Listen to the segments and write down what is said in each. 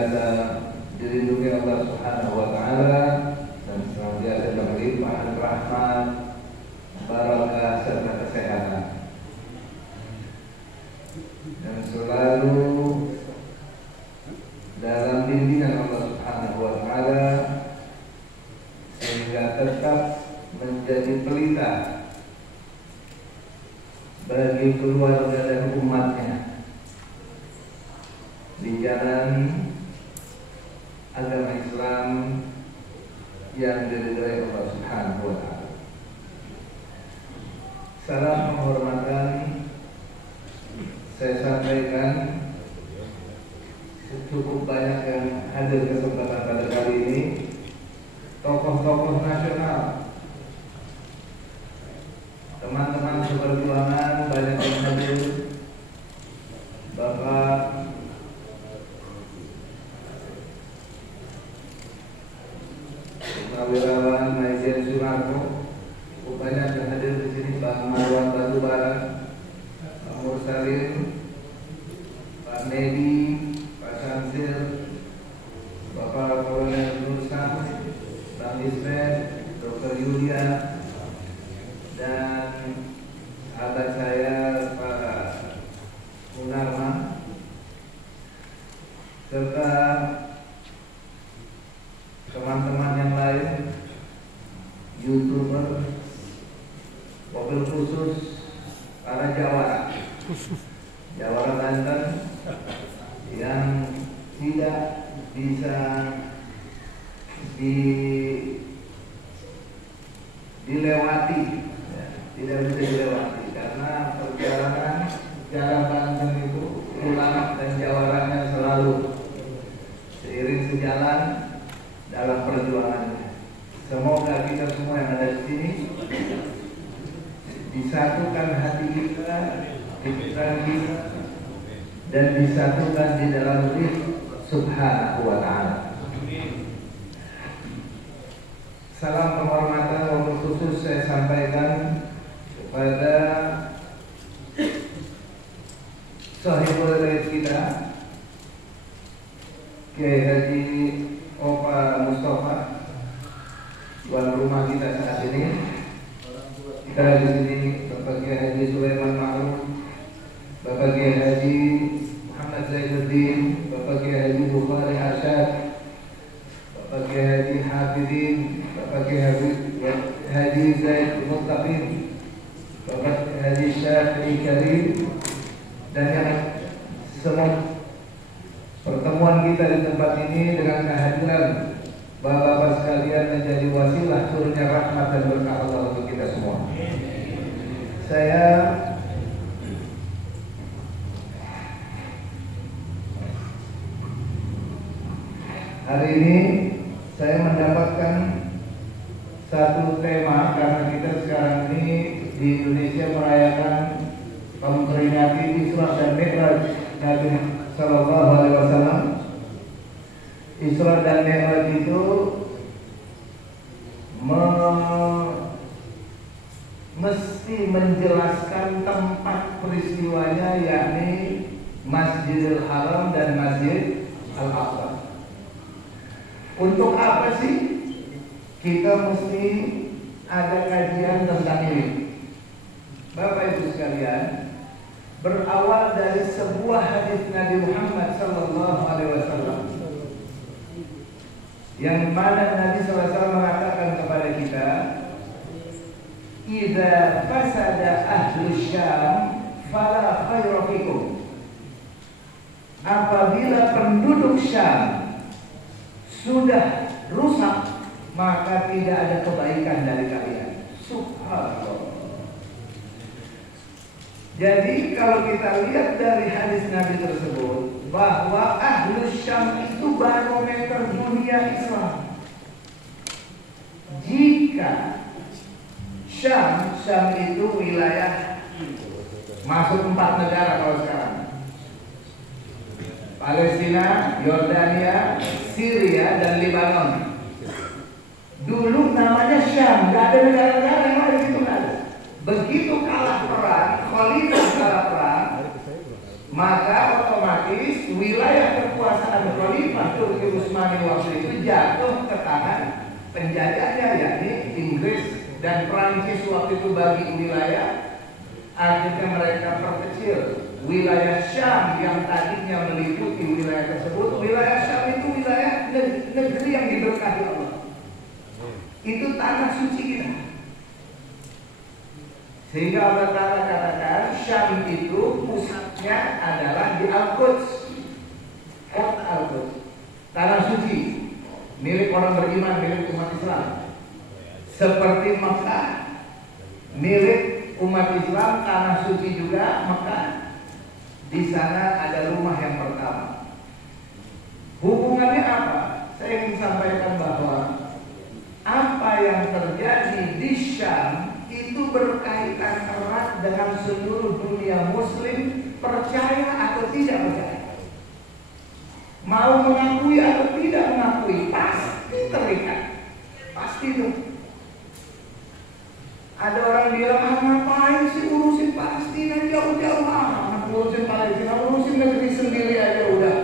senantiasa dilindungi Allah Subhanahu wa taala dan senantiasa berlimpah rahmat, barakah serta kesehatan. Dan selalu dalam bimbingan Allah Subhanahu wa taala sehingga tetap menjadi pelita bagi keluarga dan umatnya di jalan agama Islam yang diridhai Allah Subhanahu wa taala. Salam penghormatan saya sampaikan, cukup banyak yang hadir kesempatan pada kali ini, tokoh-tokoh nasional, teman-teman seperjuangan banyak yang hadir, Bapak Purnawirawan Maijen Soeharto, banyak yang hadir di sini, Pak Marwan Batubara, Pak Mursalin, Pak Nedi, Pak Syamsil, Bapak Kolonel Nursan, Bang Ismet, Dr. Yulia, dan sahabat saya Pak Munarman, serta teman-teman yang lain, YouTuber, mobil khusus para Jawara Banten yang tidak bisa dilewati, ya, tidak bisa dilewati karena perjalanan jalan Banten itu ulama dan jawarannya selalu seiring sejalan dalam perjuangannya. Semoga kita semua yang ada di sini disatukan hati kita, pikiran kita, dan disatukan di dalam ridho Subhanahu wa ta'ala. Salam penghormatan wabil khusus saya sampaikan kepada sahibul bait kita, Kiai Haji Opa Mustafa, tuan rumah kita saat ini. Kita di sini Bapak Kiai Haji Sulaiman Ma'ruf, Bapak Kiai Haji Muhammad Zainuddin, Bapak Kiai Haji Bukhari Arsyad, Bapak Kiai Haji Hafidin, Bapak Kiai Haji Zaid Muttaqin, Bapak Kiai Haji Syafi'i Karim, dan yang semua pertemuan kita di tempat ini dengan kehadiran Bapak-bapak sekalian menjadi wasilah turunnya rahmat dan berkah Allah untuk kita semua. Saya hari ini mendapatkan satu tema karena kita sekarang ini di Indonesia merayakan memperingati Isra dan Mi'raj Nabi Sallallahu Alaihi Wasallam. Isra dan Mi'raj itu mesti menjelaskan tempat peristiwanya, yakni Masjidil Haram dan Masjid Al-Aqsa. Untuk apa sih kita mesti ada kajian tentang ini? Bapak Ibu sekalian, berawal dari sebuah hadis Nabi Muhammad Sallallahu Alaihi Wasallam, yang mana Nabi SAW mengatakan kepada kita, "Idza fasada ahlus Syam fala khaira fikum." Apabila penduduk Syam sudah rusak, maka tidak ada kebaikan dari kalian. Subhanallah. Jadi kalau kita lihat dari hadis Nabi tersebut, bahwa ahlus Syam itu barometer dunia Islam. Jika Syam itu wilayah masuk 4 negara kalau sekarang: Palestina, Yordania, Syria, dan Lebanon. Dulu namanya Syam, nggak ada negara-negara yang ada di situ, nggak ada. Begitu kalah perang, Khalifah kalah perang, maka otomatis wilayah kekuasaan Khalifah Turki Utsmani waktu itu jatuh ke tangan penjajahnya, yakni Inggris dan Prancis waktu itu bagi wilayah. Akhirnya mereka perkecil wilayah Syam yang tadinya meliputi wilayah tersebut. Wilayah Syam itu wilayah negeri yang diberkahi Allah. Itu tanah suci kita. Sehingga Allah Ta'ala katakan Syam itu pusatnya adalah di Al-Quds, kota Al-Quds, tanah suci milik orang beriman, milik umat Islam. Seperti Mekah milik umat Islam, tanah suci juga Mekah. Di sana ada rumah yang pertama. Hubungannya apa? Saya ingin sampaikan bahwa apa yang terjadi di Syam itu berkaitan erat dengan seluruh dunia Muslim, percaya atau tidak percaya, mau mengakui atau tidak mengakui, pasti terikat, pasti itu. Ada orang bilang, ngapain sih urusin Palestina jauh-jauh, urusin Palestina, urusin negeri sendiri aja udah.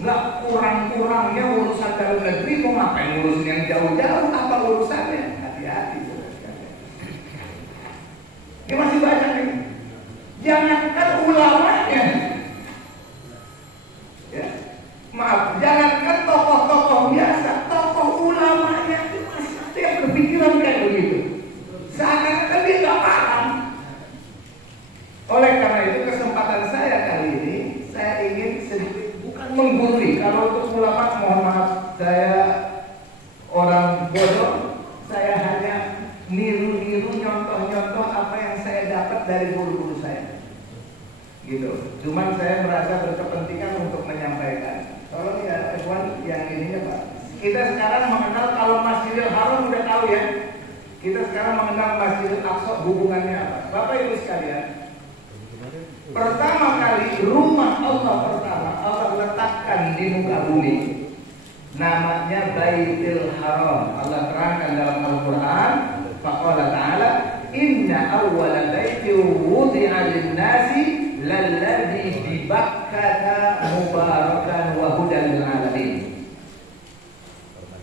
Nggak kurang-kurangnya urusan dalam negeri, mau ngapain urusin yang jauh-jauh, apa urusannya? Hati-hati. Ini masih banyak nih. Jangankan ulamanya, ya, maaf, jangankan tokoh-tokoh biasa, tokoh ulamanya itu masih ada yang berpikiran kayak begitu. Seakan-akan dia nggak paham. Oleh karena itu kesempatan saya kali ini, saya ingin sedikit bukan menggurui. Kalau untuk ulama, mohon maaf, saya orang bodoh. Saya hanya niru-niru, nyontoh-nyontoh apa yang saya dapat dari guru-guru saya, gitu. Cuman saya merasa berkepentingan untuk menyampaikan. Tolong ya, Ikhwan, yang ininya Pak. Kita sekarang mengenal, kalau Masjidil Haram udah tahu ya. Kita sekarang mengenal Masjidil Aqsa, hubungannya apa? Bapak Ibu sekalian, pertama kali rumah Allah pertama Allah letakkan di muka bumi, namanya Baitul Haram. Allah terangkan dalam Al-Quran, faqala ta'ala, inna awwala baitin wudi'a lin-nasi lalladzi bi Bakkata mubarakan wa hudan lil alamin.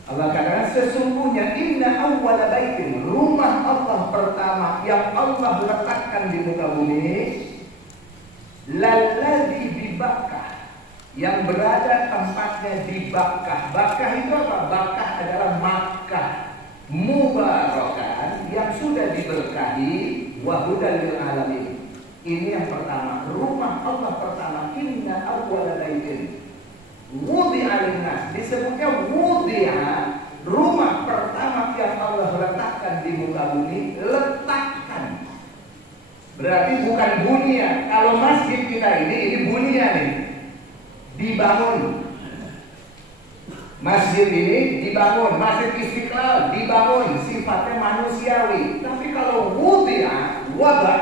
Allah katakan sesungguhnya inna awwala baitin, rumah Allah pertama yang Allah letakkan di muka bumi, lalladzi bi Bakkah, yang berada tempatnya di Bakkah. Bakkah itu apa? Bakkah adalah Makkah mubarakan, yang sudah diberkahi, wa hudan lil alamin. Ini yang pertama, rumah Allah pertama, inna awwala baitin wudi'a linnas. Disebutnya wudi'a, rumah pertama yang Allah letakkan di muka bumi. Letakkan berarti bukan bunia. Kalau masjid kita ini bunia nih, dibangun. Masjid ini dibangun, Masjid Istiqlal dibangun, sifatnya manusiawi. Tapi kalau wudi'a, wada,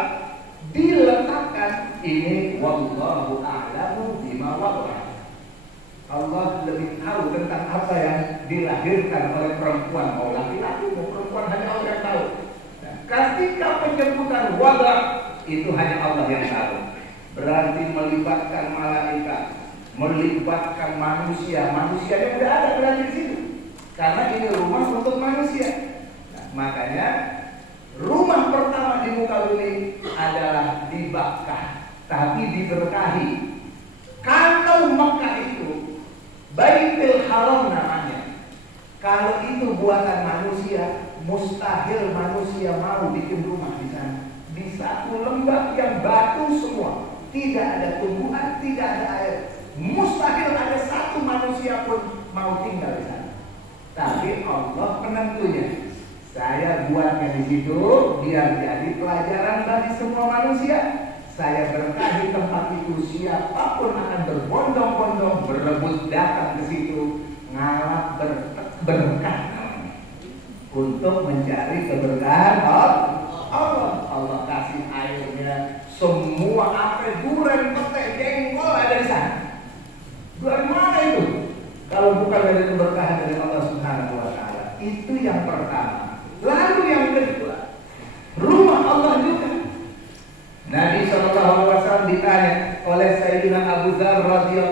diletakkan, ini wallahu a'lamu bima wada. Allah lebih tahu tentang apa yang dilahirkan oleh perempuan, mau laki-laki mau perempuan, hanya Allah yang tahu. Nah, ketika penyebutan wada, itu hanya Allah yang tahu. Berarti melibatkan malaikat, melibatkan manusia. Manusianya udah ada berarti di situ, karena ini rumah untuk manusia. Nah, makanya rumah pertama di muka bumi adalah di Bakkah, tapi diberkahi. Kalau Mekah itu Baitul Haram namanya, kalau itu buatan manusia, mustahil manusia mau bikin rumah di sana. Di satu lembah yang batu semua, tidak ada tumbuhan, tidak ada air, mustahil ada satu manusia pun mau tinggal di sana. Tapi Allah penentunya, saya buatnya di situ biar jadi pelajaran bagi semua manusia. Saya berkahi tempat itu, siapapun akan berbondong-bondong berebut datang ke situ, ngalap berkah untuk mencari keberkahan Allah. Allah kasih airnya, semua apa, durian, petai, jengkol ada di sana. Dari mana itu? Kalau bukan dari keberkahan dari Allah Subhanahu wa Ta'ala. Itu yang pertama. Lalu yang kedua, rumah Allah juga. Nabi SAW ditanya oleh Sayyidina Abu Dzar radhiyallahu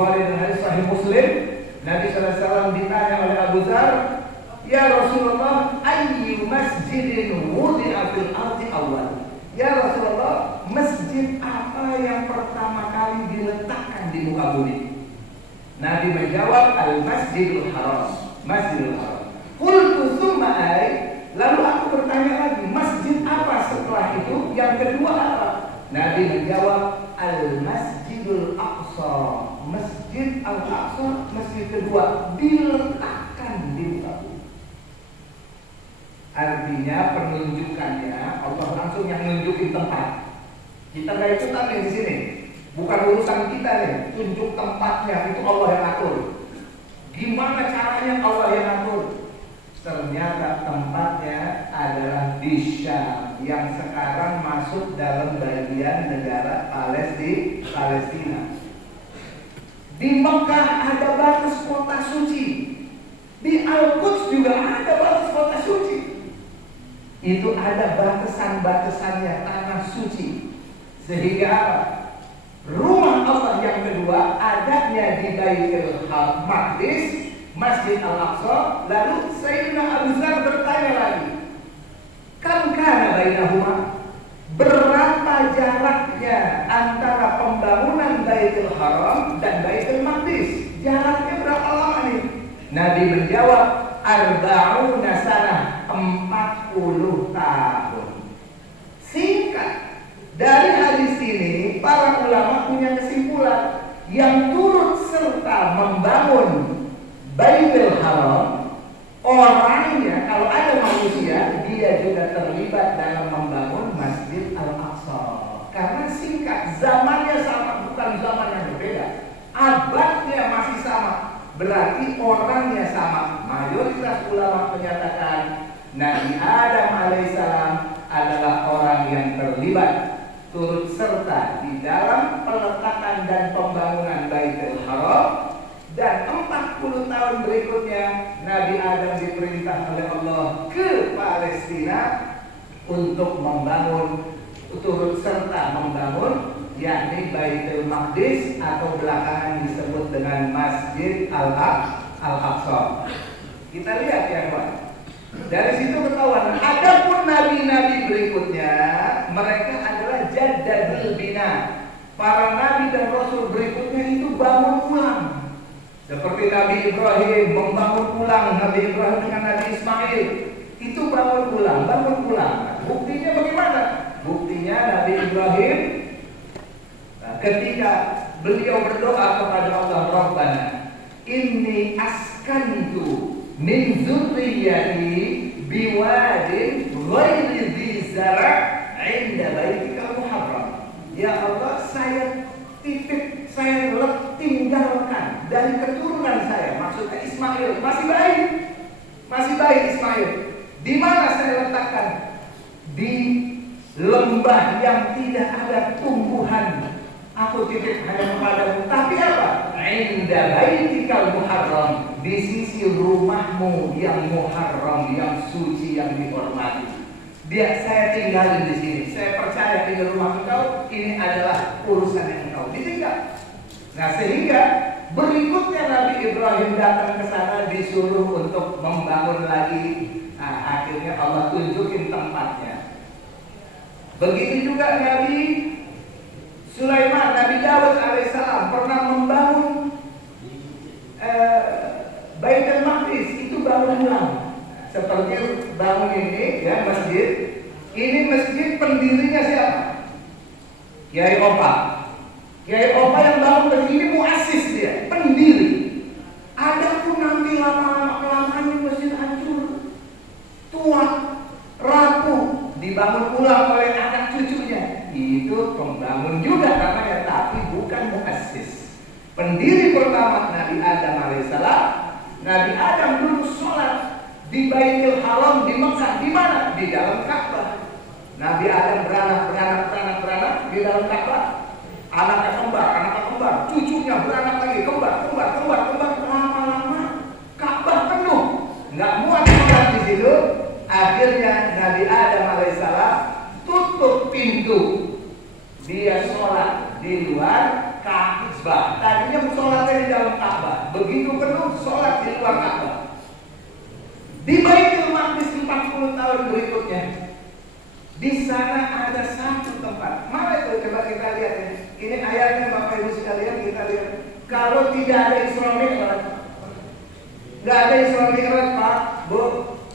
Bukhari dan hadis Sahih Muslim, Nabi SAW ditanya oleh Abu Dzar, "Ya Rasulullah, ayyu masjidin wudi'a fil ardi awal?" Ya Rasulullah, masjid apa yang pertama kali diletakkan di muka bumi? Nabi menjawab, Al-Masjidul Haram. Masjidul Haram. Qultu tsumma ay? Lalu aku bertanya lagi, masjid apa setelah itu? Yang kedua apa? Nabi menjawab, Al-Masjidul Aqsa. Masjid Al-Aqsa, masjid kedua, diletakkan di muka bumi. Artinya penunjukannya Allah langsung yang nunjukin tempat. Kita nggak ikutan nih di sini. Bukan urusan kita nih. Tunjuk tempatnya itu Allah yang atur. Gimana caranya Allah yang atur? Ternyata tempatnya adalah di Syam yang sekarang masuk dalam bagian negara Palestina. Di Mekah ada batas kota suci. Di Al-Quds juga ada batas kota suci. Itu ada batasan-batasannya tanah suci. Sehingga rumah Allah yang kedua adanya di Baitul Maqdis, Masjid Al-Aqsa. Lalu Sayyidina Abu Dzar bertanya lagi, kam kana bainahuma? Berapa jaraknya antara pembangunan Baitul Haram dan Baitul Maqdis? Jaraknya berapa lama nih? Nabi menjawab, arba'una sanah, 40 tahun. Singkat, dari hadis ini para ulama punya kesimpulan yang turut serta membangun Baitul Haram, orangnya kalau ada manusia dia juga terlibat dalam membangun Masjid Al-Aqsa. Karena singkat, zamannya sama, bukan zaman yang berbeda, abadnya masih sama. Berarti orangnya sama. Mayoritas ulama menyatakan Nabi Adam alaihissalam adalah orang yang terlibat turut serta di dalam peletakan dan pembangunan Baitul Haram. Dan 40 tahun berikutnya Nabi Adam diperintah oleh Allah ke Palestina untuk membangun, turut serta membangun, yakni Baitul Maqdis atau belakangan disebut dengan Masjid Al-Aqsa. Kita lihat ya Pak. Dari situ ketahuan, adapun nabi-nabi berikutnya mereka adalah jaddadul bina. Para nabi dan rasul berikutnya itu bangun ulang. Seperti Nabi Ibrahim membangun ulang, Nabi Ibrahim dengan Nabi Ismail itu bangun ulang. Buktinya bagaimana? Buktinya Nabi Ibrahim ketika beliau berdoa kepada Allah, Rabbana inni askantu min dzurriyyati biwadin ghairi dzi zar' 'inda baitikal muharram. Ya Allah, saya tinggalkan dari keturunan saya, maksudnya Ismail, masih baik Ismail. Di mana saya letakkan? Di lembah yang tidak ada tumbuhan. Aku titip hanya kepadamu. Tapi apa? Inda baitikal muharram, di sisi rumahmu yang muharram, yang suci, yang dihormati. Dia saya tinggalin di sini. Saya percaya di rumah engkau ini adalah urusan yang engkau ditinggal. Nah sehingga berikutnya Nabi Ibrahim datang ke sana disuruh untuk membangun lagi. Nah, akhirnya Allah tunjukin tempatnya. Begitu juga Nabi Sulaiman, Nabi Dawud alaihissalam pernah membangun Baitul Maqdis, itu bangun ulang. Seperti bangun ini ya masjid. Ini masjid pendirinya siapa? Kiai Opa. Kiai Opa yang bangun masjid ini muassis dia, pendiri. Adapun nanti lama-lama kelamaan ini masjid hancur, tua, rapuh, dibangun ulang oleh anak cucunya. Itu pembangun juga namanya, tapi bukan muassis. Pendiri pertama Nabi Adam alaihissalam. Nabi Adam dulu sholat di Baitul Haram di Mekah. Di mana? Di dalam Ka'bah. Nabi Adam beranak di dalam Ka'bah. Anaknya kembar, cucunya beranak lagi, kembar. Lama-lama Ka'bah penuh, nggak muat sholat di situ. Akhirnya Nabi Adam alaihissalam tutup pintu. Dia sholat di luar Ka'bah. Tadinya sholatnya dalam Ka'bah, begitu penuh sholat di luar Ka'bah. Di Baitul Maqdis 40 tahun berikutnya, di sana ada satu tempat. Mana itu? Coba kita lihat ya. Ini ayatnya Bapak Ibu sekalian, kita lihat. Kalau tidak ada Isra Mi'raj, nggak ada Isra Mi'raj Pak, Bu,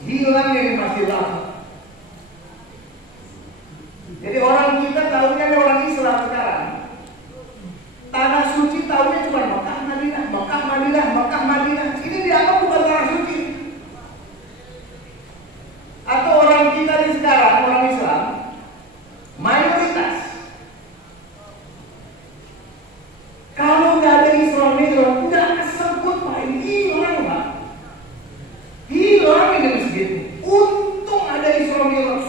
hilang ini masih lama. Jadi orang kita tahunya orang Islam sekarang. Tanah suci tahunya cuma Mekah, Madinah, Mekah, Madinah, Mekah, Madinah. Ini dianggap bukan tanah suci. Atau orang kita di sekarang, orang Islam, mayoritas. Kalau nggak ada Isra Mi'raj, nggak kesebut Pak, ini hilang Pak. Hilang ini masjid. Untung ada Isra Mi'raj.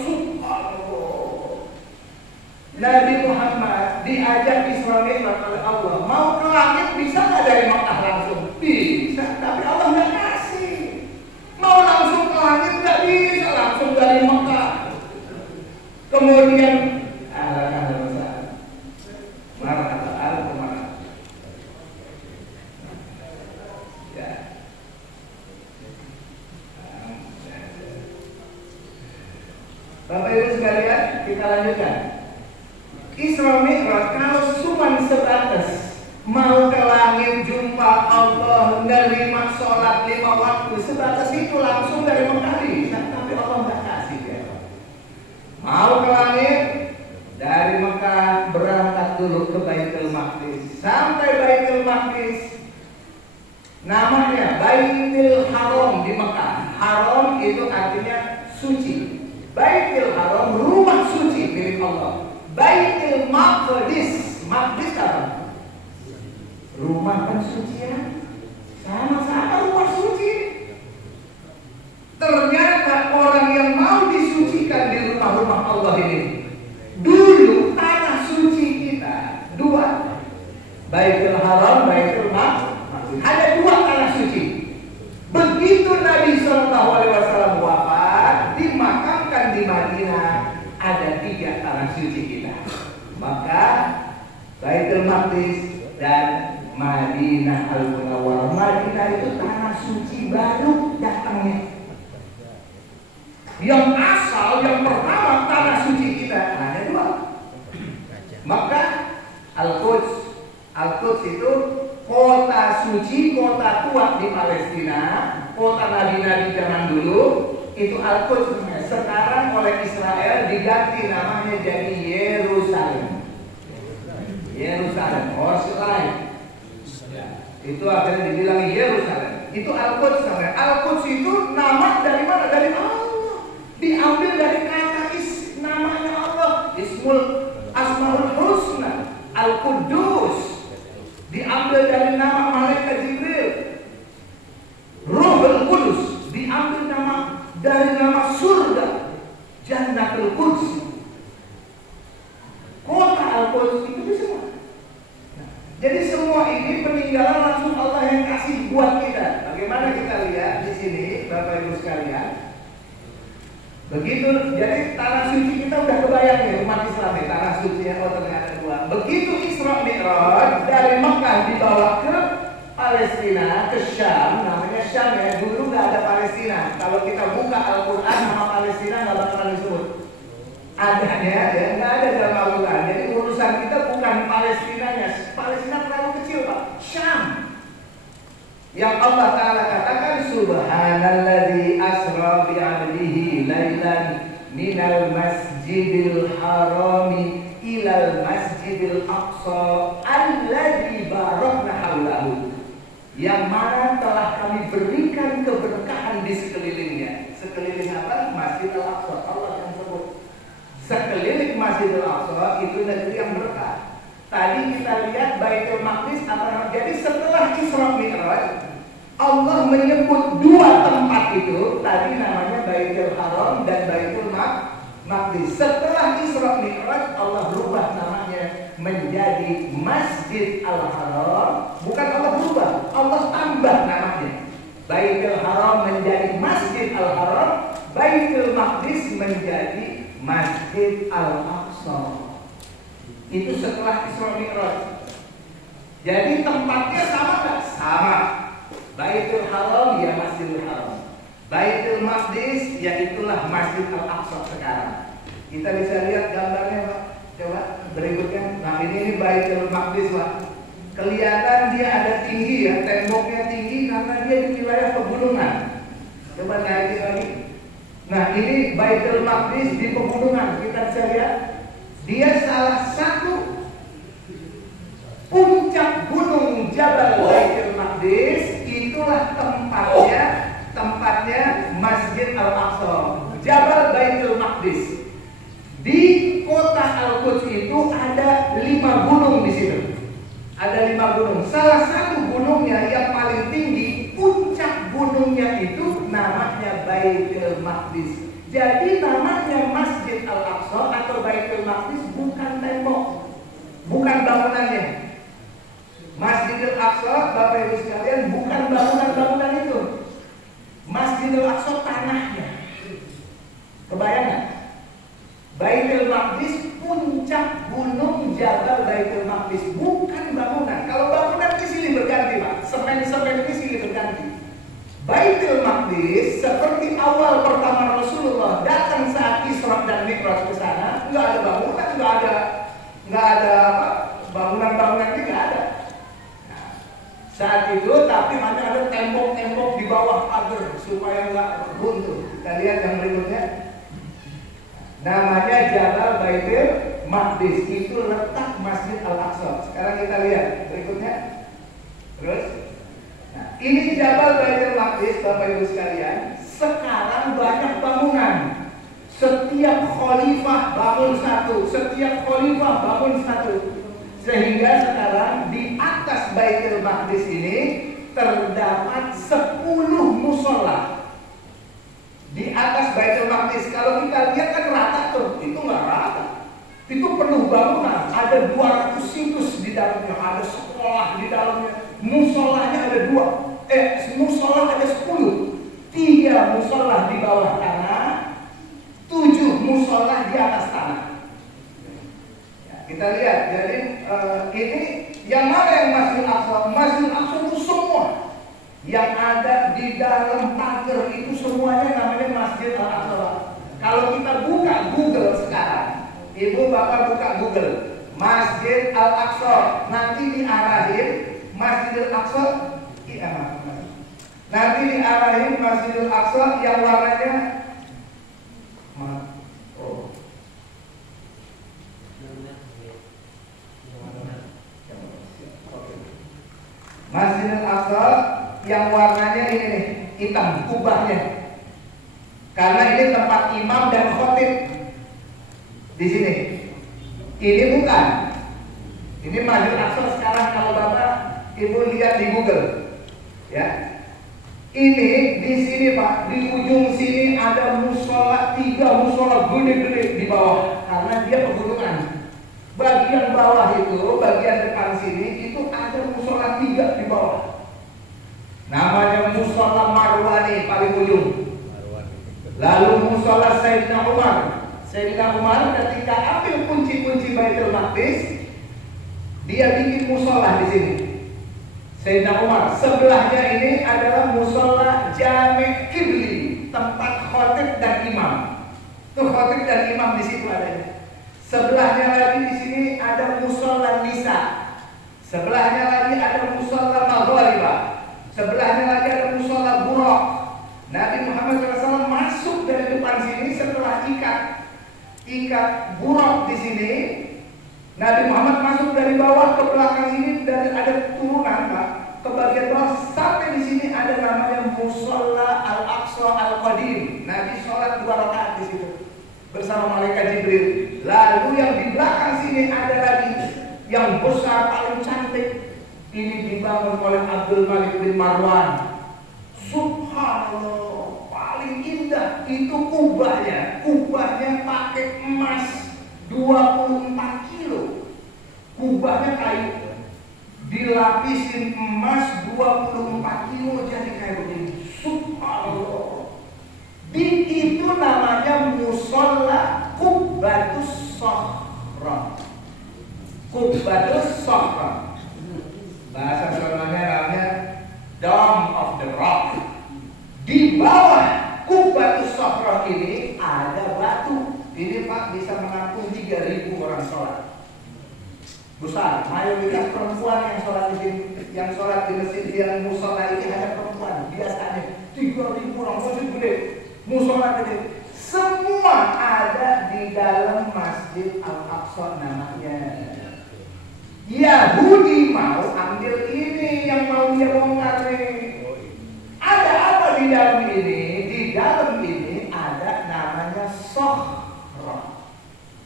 Nabi Muhammad diajak Isra Mi'raj oleh Allah. Mau ke langit bisa nggak dari Mekah langsung? Bisa, tapi Allah nggak kasih. Mau langsung ke langit nggak bisa, langsung dari Mekah. Kemudian Bapak Ibu sekalian, kita lanjutkan. Isra Mi'raj kalau cuma sebatas mau ke langit jumpa Allah, menerima sholat 5 waktu, sebatas itu langsung dari Mekah bisa, tapi Allah nggak kasih ya. Mau ke langit dari Mekah berangkat dulu ke Baitul Maqdis. Sampai Baitul Maqdis, namanya Baitul Haram di Mekah. Haram itu artinya suci. Baitul Haram rumah suci milik Allah. Baitul Maqdis, Maqdis apa? Rumah pensucian. Sama-sama rumah suci. Ternyata orang yang mau disucikan di rumah-rumah Allah ini, dulu tanah suci kita 2. Baitul Haram, Baitul Maqdis. Ada 2 tanah suci. Begitu Nabi SAW wafat, dimakamkan di Madinah, ada 3 tanah suci kita. Maka Baitul Maqdis dan Madinah Al-Munawwarah. Madinah itu tanah suci baru datangnya. Yang asal, yang pertama tanah suci kita hanya 2. Maka Al-Quds. Al-Quds itu kota suci, kota tua di Palestina, kota nabi-nabi zaman dulu. Itu Al-Quds. Sekarang oleh Israel diganti namanya jadi Yerusalem. Yerusalem, lain. Itu akhirnya dibilang Yerusalem. Itu Al-Quds namanya. Al-Quds itu nama dari mana? Dari Allah. Diambil dari kata namanya Allah. Asmaul Husna, Al-Quddus. Diambil dari nama malaikat Jibril. Ruhul Qudus. Diambil dari nama surga, Jannatul Quds. Kota Al-Quds itu semua. Jadi semua ini peninggalan langsung Allah yang kasih buat kita. Bagaimana kita lihat di sini, Bapak Ibu sekalian. Begitu, jadi tanah suci kita udah kebayang ya, umat Islam ya, tanah suci yang ternyata 2. Begitu Isra Mi'raj dari Mekah dibawa ke Palestina, ke Syam, namanya Syam ya, dulu nggak ada Palestina. Kalau kita buka Al-Quran, nama Palestina nggak bakalan disebut. Adanya ya, nggak ada dalam Al-Quran. Jadi urusan kita bukan Palestinanya. Palestina terlalu kecil Pak. Syam. Yang Allah Ta'ala katakan, Subhanalladzi asra bi'abdihi lailan minal masjidil harami ilal masjidil aqsa alladzi barakna haulahu. Yang mana telah kami berikan keberkahan di sekelilingnya. Sekeliling apa? Masjid Al-Aqsa. Allah yang sebut. Sekeliling Masjid Al-Aqsa itu negeri yang berkah. Tadi kita lihat Baitul Maqdis apa? Jadi setelah Isra Mi'raj, Allah menyebut 2 tempat itu. Tadi namanya Baitul Haram dan Baitul Maqdis. Setelah Isra Mi'raj, Allah rubah namanya menjadi Masjid Al-Haram. Bukan Allah rubah, Allah tambah namanya. Baitul Haram menjadi Masjid Al-Haram, Baitul Maqdis menjadi Masjid Al-Aqsa. Itu setelah Isra Mi'raj. Jadi tempatnya sama nggak? sama. Baitul Haram ya Masjidil Haram. Baitul Maqdis ya itulah Masjid Al-Aqsa sekarang. Kita bisa lihat gambarnya Pak. Coba berikutnya. Nah ini Baitul Maqdis Pak. Kelihatan dia ada tinggi ya, temboknya tinggi karena dia di wilayah pegunungan. Coba naikin lagi. Nah ini Baitul Maqdis di pegunungan. Kita bisa lihat. Dia salah satu puncak gunung Jabal Baitul Maqdis. Itulah tempatnya Masjid Al-Aqsa, Jabal Baitul Maqdis. Di kota Al-Quds itu ada 5 gunung di situ. Ada 5 gunung. Salah satu gunungnya yang paling tinggi, puncak gunungnya itu namanya Baitul Maqdis. Jadi namanya Masjid Al-Aqsa atau Baitul Maqdis bukan tembok, bukan bangunannya. Masjidil Aqsa, Bapak Ibu sekalian, bukan bangunan-bangunan itu. Masjidil Aqsa tanahnya. Kebayang nggak? Baitul Maqdis puncak gunung Jabal Baitul Maqdis, bukan bangunan. Kalau bangunan itu silih berganti Pak, semen itu silih berganti. Baitul Maqdis seperti awal pertama Rasulullah datang saat Isra dan Mi'raj ke sana, nggak ada bangunan, nggak ada apa, bangunan-bangunan ini nggak ada. Saat itu tapi hanya ada tembok-tembok di bawah pagar supaya nggak runtuh. Kita lihat yang berikutnya. Namanya Jabal Baitul Maqdis. Itu letak Masjid Al-Aqsa. Sekarang kita lihat berikutnya. Terus. Nah, ini Jabal Baitul Maqdis, Bapak Ibu sekalian. Sekarang banyak bangunan. Setiap khalifah bangun satu. Sehingga sekarang di atas Baitul Maqdis ini terdapat 10 musola. Di atas Baitul Maqdis, kalau kita lihat kan rata tuh, itu nggak rata. Itu penuh bangunan, ada 200 situs di dalamnya, ada sekolah di dalamnya. Musolanya ada 2, musola ada 10. 3 musola di bawah tanah, 7 musola di atas tanah. Kita lihat, jadi ini yang mana yang Masjidil Aqsa? Masjidil Aqsa itu semua yang ada di dalam pagar itu semuanya namanya Masjid Al-Aqsa. Kalau kita buka Google sekarang, Ibu Bapak buka Google Masjid Al-Aqsa, nanti diarahin Masjidil Aqsa, nanti diarahin Masjidil Aqsa yang warnanya Masjidil Aqsa yang warnanya ini nih, hitam, kubahnya. Karena ini tempat imam dan khotib di sini. Ini bukan. Ini Masjidil Aqsa sekarang kalau Bapak Ibu lihat di Google, ya. Ini di sini Pak, di ujung sini ada musola, 3 musola gede-gede di bawah karena dia pegunungan. Bagian bawah itu, bagian depan sini itu ada musola 3 di bawah. Namanya musola Marwani paling ujung. Lalu musola Sayyidina Umar. Sayyidina Umar ketika ambil kunci-kunci Baitul Maqdis, dia bikin musola di sini. Sayyidina Umar. Sebelahnya ini adalah musola Jami' Qibli, tempat khotib dan imam. Tuh khotib dan imam di situ adanya. Sebelahnya lagi di sini ada musola Nisa. Sebelahnya lagi ada musola Maghribah. Sebelahnya lagi ada musola Buraq. Nabi Muhammad SAW masuk dari depan sini setelah ikat Buraq di sini. Nabi Muhammad masuk dari bawah ke belakang sini dan ada turunan Pak. Ke bagian bawah sampai di sini ada namanya musola Al-Aqsa Al-Qadim. Nabi sholat 2 rakaat di situ bersama malaikat Jibril. Lalu yang di belakang sini ada lagi yang besar paling cantik. Ini dibangun oleh Abdul Malik bin Marwan. Subhanallah, paling indah itu kubahnya. Kubahnya pakai emas 24 kilo. Kubahnya kayu dilapisin emas 24 kilo jadi kayak begini. Subhanallah. Itu namanya musola Qubbatus Sakhra. Qubbatus Sakhra. Bahasa Sundanya namanya musola gede. Semua ada di dalam Masjid Al-Aqsa namanya. Yahudi mau ambil ini yang mau dia bongkar nih. Ada apa di dalam ini? Di dalam ini ada namanya Sokhroh.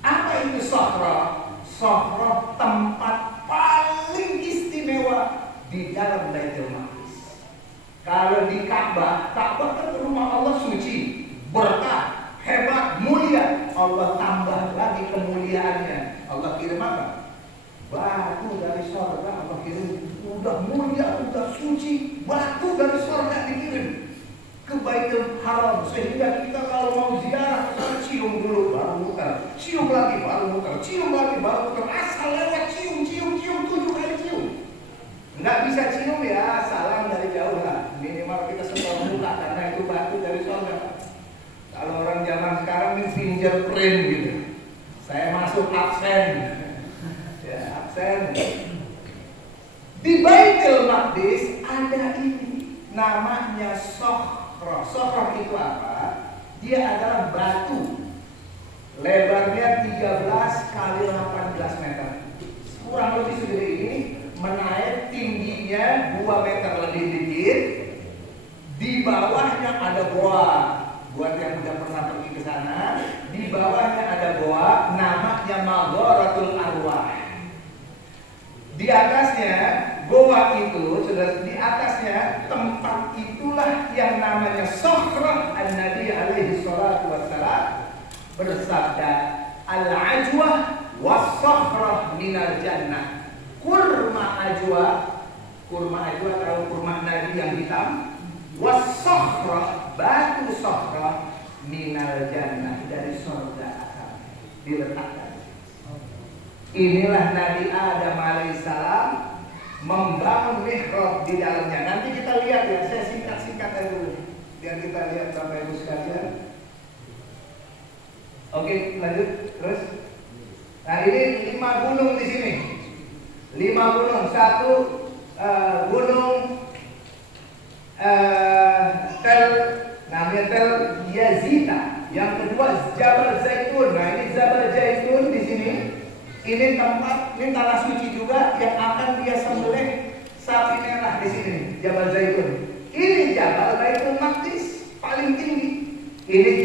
Apa itu Sokhroh? Sokhroh tempat paling istimewa di dalam Baitul Maqdis. Kalau di Ka'bah, Ka'bah kan rumah Allah suci, berkah, hebat, mulia. Allah tambah lagi kemuliaannya. Allah kirim apa? Batu dari surga. Allah kirim. Udah mulia, udah suci, batu dari surga dikirim ke Baitul Haram, sehingga kita kalau mau ziarah cium dulu baru muter, cium lagi baru muter, cium lagi baru muter, asal lewat cium 7 kali cium. Nggak bisa cium ya, salam dari jauh lah, minimal kita sentuh muka karena itu batu dari surga. Kalau orang zaman sekarang ini fingerprint gitu, saya masuk absen, ya absen. Di Baitul Maqdis ada ini namanya Sokhroh. Sokhroh itu apa? Dia adalah batu. Lebarnya 13 kali 18 meter. Kurang lebih segede ini, menaik tingginya 2 meter lebih dikit. Di bawahnya ada goa. Buat yang sudah pernah pergi ke sana, di bawahnya ada goa namanya Magharatul Arwah. Di atasnya goa itu, sudah di atasnya tempat itulah yang namanya Sokhroh. An-Nabi alaihi salatu wassalam bersabda, al-ajwah was-sokhroh minal jannah. Kurma ajwa kalau kurma Nabi yang hitam, was-sokhroh, batu sokhroh minal jannah, dari surga akan diletakkan. Inilah Nabi Adam alaihissalam membangun mihrab di dalamnya. Nanti kita lihat ya, saya singkat-singkat aja dulu biar kita lihat Bapak Ibu sekalian. Oke, lanjut terus. Nah, ini 5 gunung di sini. 5 gunung. Satu gunung namanya Tel Yazita. Yang kedua Jabal Zaitun. Nah, ini Jabal Zaitun di sini. Ini tempat, ini tanah suci juga yang akan dia sembelih sapi merah di sini, Jabal Zaitun. Ini Jabal Baitul Maqdis paling tinggi. Ini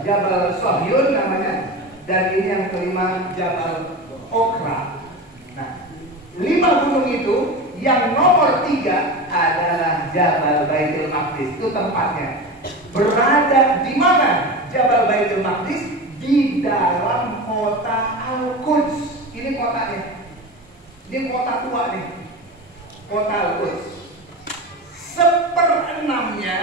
Jabal Sohyun namanya, dan ini yang kelima Jabal Okra. Nah, 5 gunung itu yang nomor 3 adalah Jabal Baitul Maqdis. Itu tempatnya. Berada di mana Jabal Baitul Maqdis? Di dalam kota Al-Quds. Ini kotanya. Ini kota tua nih. Kota Al-Quds. 1/6-nya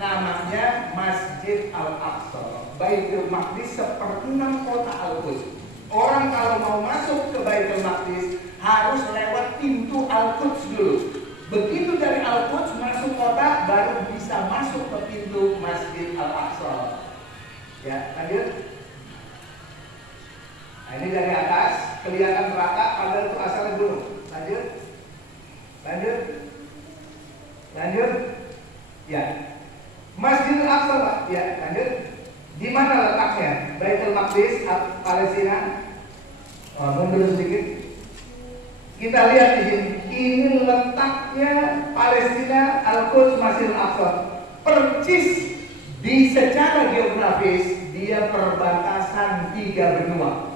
namanya Masjid Al-Aqsa. Baitul Maqdis 1/6 kota Al-Quds. Orang kalau mau masuk ke Baitul Maqdis harus lewat pintu Al-Quds dulu. Begitu dari Al-Quds masuk kota, baru bisa masuk ke pintu Masjid Al-Aqsa. Ya, lanjut. Nah, ini dari atas kelihatan rata, padahal itu asalnya gunung. Lanjut, lanjut, lanjut. Ya, Masjidil Aqsa, ya, lanjut. Di mana letaknya? Baitul Maqdis, Palestina. Mundur sedikit. Kita lihat di sini. Ini letaknya Palestina, Al-Quds, Masjidil Aqsa. Persis di secara geografis dia perbatasan 3 benua.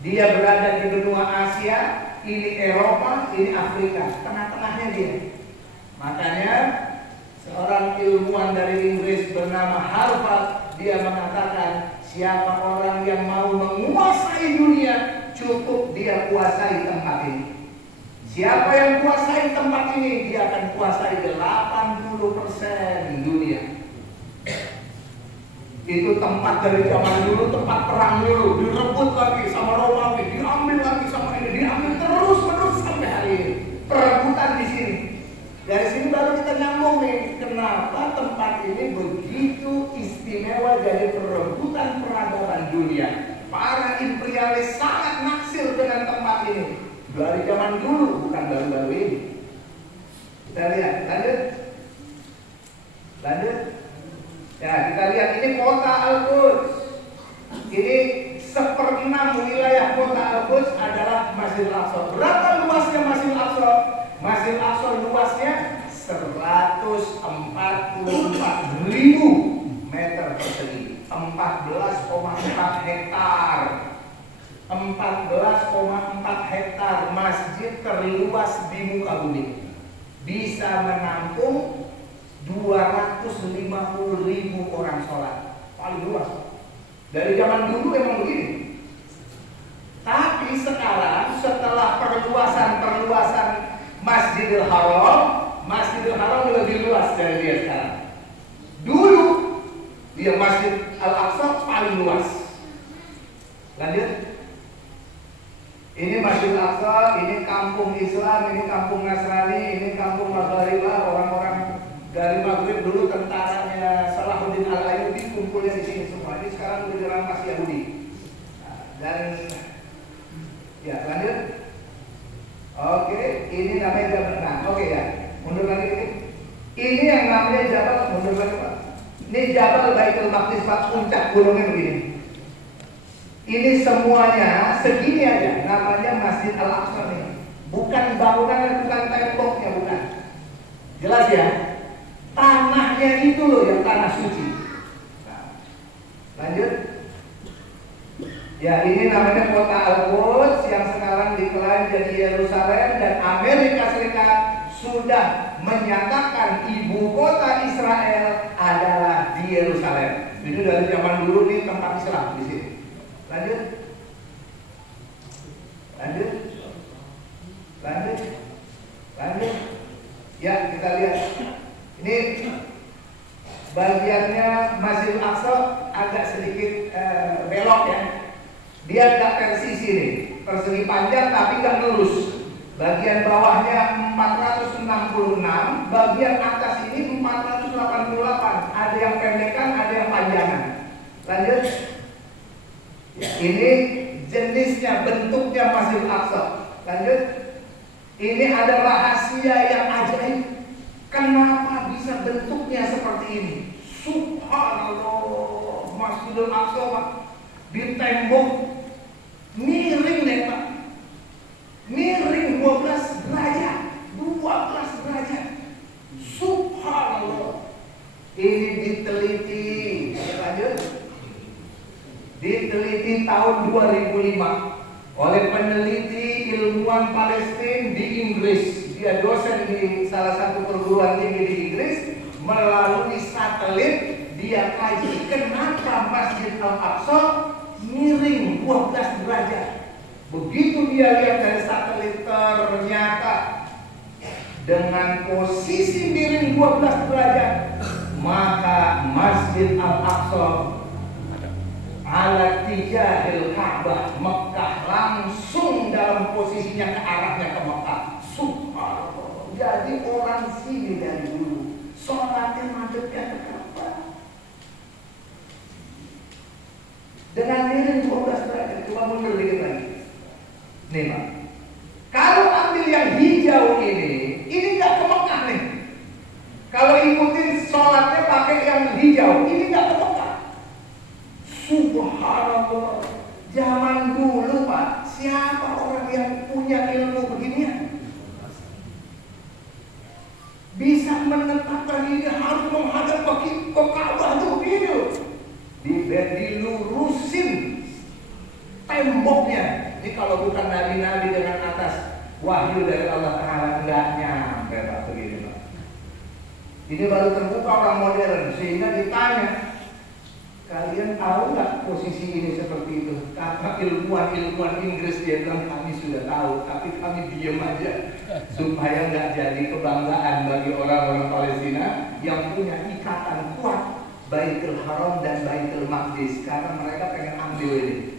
Dia berada di benua Asia, ini Eropa, ini Afrika, tengah-tengahnya dia. Makanya seorang ilmuwan dari Inggris bernama Harvard, dia mengatakan siapa orang yang mau menguasai dunia, cukup dia kuasai tempat ini. Siapa yang kuasai tempat ini, dia akan kuasai 80% dunia. Itu tempat dari zaman dulu, tempat perang dulu, direbut lagi sama Romawi, diambil lagi sama ini, diambil terus-menerus sampai hari ini. Perebutan di sini. Dari sini baru kita nyambung nih, kenapa tempat ini begitu istimewa dari perebutan peradaban dunia. Para imperialis sangat naksir dengan tempat ini. Dari zaman dulu, bukan baru-baru ini. Kita lihat, lanjut. Lanjut. Ya, kita lihat ini kota Al-Quds. Ini 1/6 wilayah kota Al-Quds adalah Masjidil Aqsa. Berapa luasnya Masjidil Aqsa? Masjidil Aqsa luasnya 144.000 meter persegi, 14,4 hektar. 14,4 hektar masjid terluas di muka bumi. Bisa menampung 250.000 orang sholat. Paling luas. Dari zaman dulu emang begini. Tapi sekarang setelah perluasan Masjidil Haram lebih luas dari dia sekarang. Dulu dia Masjid Al-Aqsa paling luas. Lanjut. Ini Masjid Al-Aqsa, ini kampung Islam, ini kampung Nasrani, ini kampung Maghribah. Orang-orang dari Maghrib dulu tentaranya Salahuddin Al-Ayyubi kumpulnya di sini semua. Ini sekarang udah dirampas Yahudi. Dan ya lanjut. Oke, ini namanya Jabal. Nah, oke ya. Mundur lagi ini. Ini yang namanya Jabal. Mundur lagi Pak. Ini Jabal Baitul Maqdis Pak, puncak gunungnya begini. Ini semuanya segini aja, namanya Masjid Al-Aqsa nih. Bukan bangunan, bukan temboknya, bukan. Jelas ya? Tanahnya itu loh yang tanah suci. Nah, lanjut. Ya, ini namanya kota Al-Quds yang sekarang diklaim jadi Yerusalem, dan Amerika Serikat sudah menyatakan ibu kota Israel adalah di Yerusalem. Itu dari zaman dulu nih tempat Islam di sini. Lanjut. Ya, kita lihat. Ini bagiannya Masjidil Aqsa agak sedikit belok ya. Dia agak persisi nih, persegi panjang tapi nggak lurus. Bagian bawahnya 466, bagian atas ini 488. Ada yang pendekan, ada yang panjangan. Lanjut. Ya, ini jenisnya, bentuknya Masjidil Aqsa. Lanjut. Ini ada rahasia yang ajaib. Kenapa bisa bentuknya seperti ini? Subhanallah, Masjidil Aqsa Pak, di tembok miring nih Pak. Miring 12 derajat. Subhanallah. Ini diteliti. Lanjut. Diteliti tahun 2005 oleh peneliti ilmuwan Palestina di Inggris. Dia dosen di salah satu perguruan tinggi di Inggris. Melalui satelit dia kaji kenapa Masjid Al-Aqsa miring 12 derajat. Begitu dia lihat dari satelit, ternyata dengan posisi miring 12 derajat, maka Masjid Al-Aqsa ala tijahil Ka'bah, Mekah, langsung dalam posisinya ke arahnya ke Mekah. Subhanallah. Jadi orang sini dari dulu sholatnya madepnya ke Ka'bah dengan miring 12 derajat. Cuma mundur dikit lagi. Nih Pak, kalau ambil yang hijau ini nggak ke Mekah nih. Kalau ikutin sholatnya pakai yang hijau, ini nggak ke Mekah. Subhanallah. Zaman dulu Pak, siapa orang yang punya ilmu beginian? Bisa menetapkan ini harus menghadap ke Ka'bah itu begini. Dilurusin temboknya. Ini kalau bukan nabi-nabi dengan atas wahyu dari Allah Ta'ala, nggak nyampe Pak begini Pak. Ini baru terbuka orang modern, sehingga ditanya, kalian tahu nggak posisi ini seperti itu? Kata ilmuwan Inggris, dia bilang kami sudah tahu, tapi kami diam aja supaya nggak jadi kebanggaan bagi orang-orang Palestina yang punya ikatan kuat Baitul Haram dan Baitul Maqdis, karena mereka pengen ambil ini.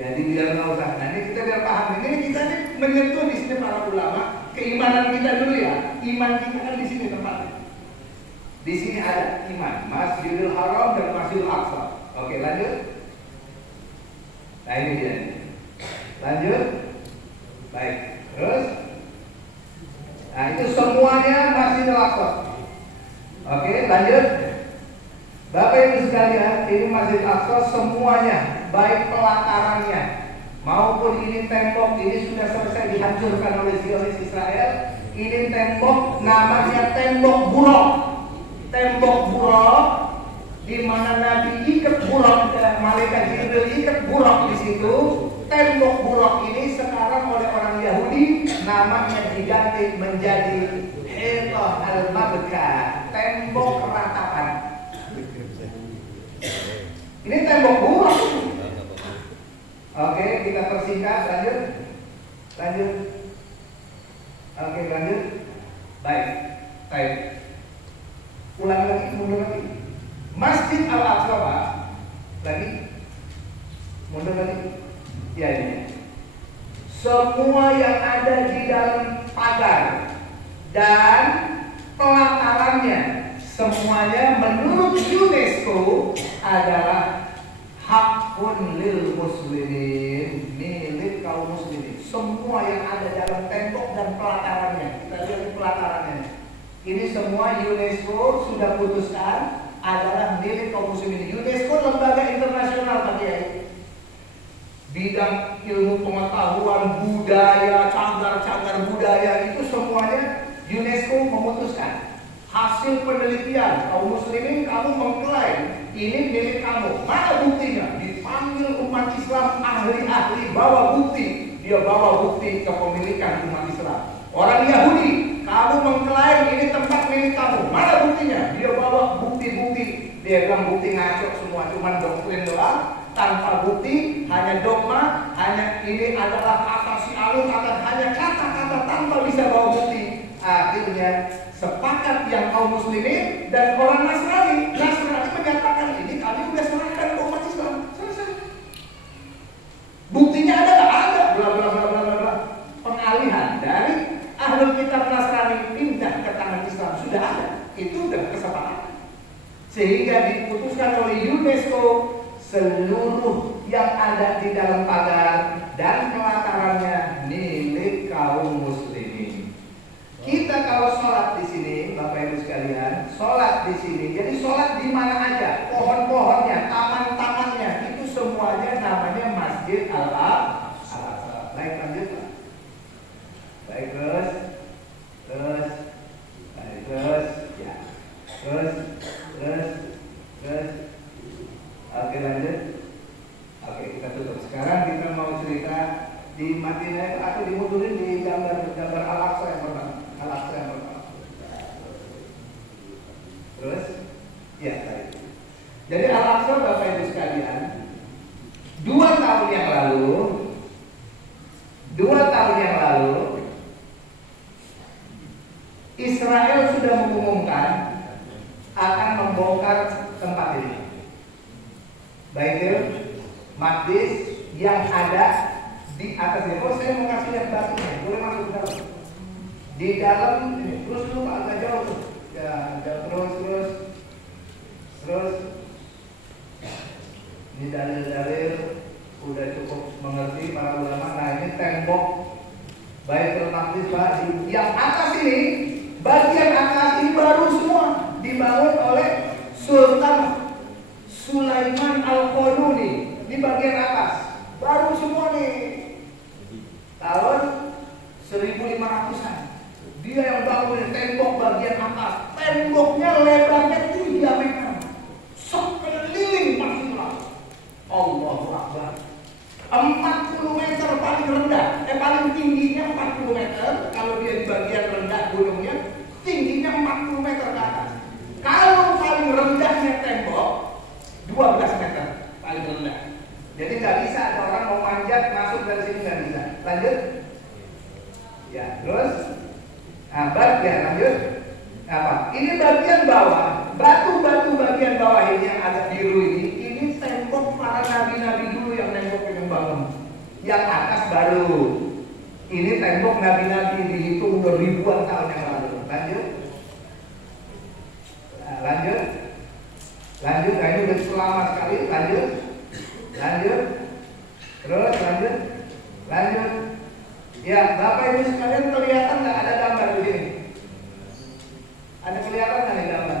Jadi biar nggak usah. Nah ini kita biar paham. Ini kita nih menyentuh di sini para ulama. Keimanan kita dulu ya. Iman kita kan di sini tempatnya. Di sini ada iman Masjidil Haram dan Masjidil Aqsa. Oke, lanjut. Nah ini dia. Lanjut. Baik. Terus. Nah itu semuanya Masjidil Aqsa. Oke, lanjut. Bapak Ibu sekalian, ini Masjid Aqsa semuanya, baik pelatarannya maupun ini tembok, ini sudah selesai dihancurkan oleh Zionis Israel. Ini tembok namanya tembok Buraq. Tembok Buraq di mana Nabi ikat Buraq, malaikat Jibril ikat Buraq di situ. Tembok Buraq ini sekarang oleh orang Yahudi namanya diganti menjadi Hitah al-Mabka, tembok ratapan. Ini tembok Buraq. Oke, kita persingkat, lanjut. Oke, lanjut. Baik. Ulang lagi, mundur lagi. Masjid Al-Aqsa, Pak. Lagi. Mundur lagi. Ya, ini. Semua yang ada di dalam pagar dan pelatarannya semuanya menurut UNESCO adalah hakun lil muslimin, milik kaum muslimin. Semua yang ada dalam tembok dan pelatarannya, kita lihat pelatarannya. Ini semua UNESCO sudah putuskan adalah milik kaum muslimin. UNESCO lembaga internasional, Pak Kiai. Bidang ilmu pengetahuan, budaya, cagar budaya itu semuanya UNESCO memutuskan. Hasil penelitian kaum muslimin, kamu mengklaim ini milik kamu. Mana buktinya? Dipanggil umat Islam, ahli-ahli bawa bukti. Dia bawa bukti kepemilikan umat Islam. Orang Yahudi, kamu mengklaim ini tempat milik kamu. Mana buktinya? Dia bawa bukti-bukti. Dia bilang bukti ngaco semua, cuma doktrin doang. Tanpa bukti, hanya dogma, hanya ini adalah kata si alun, hanya kata-kata tanpa bisa bawa bukti. Akhirnya sepakat yang kaum muslimin dan orang Nasrani menyatakan ini kami sudah serahkan ke umat Islam. Selesai. Buktinya ada nggak? Ada. Bla bla bla bla bla. Pengalihan dari ahlul kitab Nasrani pindah ke tangan Islam sudah ada. Itu sudah kesepakatan. Sehingga diputuskan oleh UNESCO seluruh yang ada di dalam pagar dan pelatarannya milik kaum muslimin. Kita kalau sholat di sini, Bapak Ibu sekalian, sholat di sini. Jadi sholat di mana aja, pohon-pohonnya, taman-tamannya, itu semuanya namanya Masjid Al-Aqsa. Baik, lanjut. Baik, terus, ya, terus. Oke, lanjut. Oke, kita tutup. Sekarang kita mau cerita di Madinah atau dimundurin di gambar Al-Aqsa yang pertama. Terus, ya tadi. Jadi Al-Aqsa, Bapak Ibu sekalian, 2 tahun yang lalu, Israel sudah mengumumkan akan membongkar tempat ini. Baitul Maqdis yang ada di atas ini. Oh, saya mau kasih lihat batunya, boleh masuk ke dalam. Di dalam ini, terus dulu Pak, agak jauh tuh. Ya, terus. Ini dalil-dalil udah cukup mengerti para ulama. Nah, ini tembok Baitul Maqdis, Pak. Yang atas ini, bagian atas ini baru semua dibangun oleh Sultan Sulaiman Al-Qanuni di bagian atas. Baru semua nih. Tahun 1500-an. Dia yang bangun tembok bagian atas. Temboknya lebarnya 3 meter. Sekeliling Masjidil Aqsa. Allahu Akbar. 40 meter paling rendah. Paling tingginya 40 meter. Kalau dia di bagian rendah gunungnya, tingginya 40 meter ke atas. Kalau paling rendahnya tembok 12 meter paling rendah. Jadi nggak bisa ada orang mau manjat masuk dari sini, nggak bisa. Lanjut. Ya, terus. Nah, bagian lanjut. Apa? Ini bagian bawah. Batu-batu bagian bawah ini yang ada biru ini tembok para nabi-nabi dulu yang tembok yang bangun. Yang atas baru. Ini tembok nabi-nabi dihitung udah ribuan tahun yang lalu. Lanjut. Nah, lanjut. Nah, ini udah selama sekali. Lanjut. Terus lanjut. Ya, Bapak Ibu sekalian, kelihatan nggak ada gambar di sini? Ada kelihatan nggak nih gambar?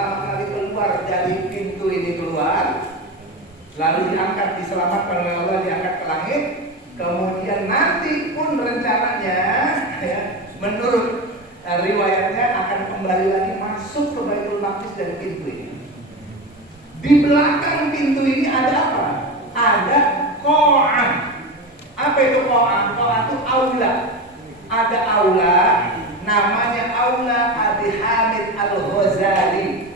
pertama kali keluar dari pintu ini keluar, lalu diangkat, diselamatkan oleh Allah, diangkat ke langit. Kemudian nanti pun rencananya, ya, menurut riwayatnya akan kembali lagi masuk ke Baitul Maqdis dari pintu ini. Di belakang pintu ini ada apa? Ada qa'ah. Apa itu qa'ah? Qa'ah itu aula. Ada aula, namanya aula Abi Hamid Al-Ghazali.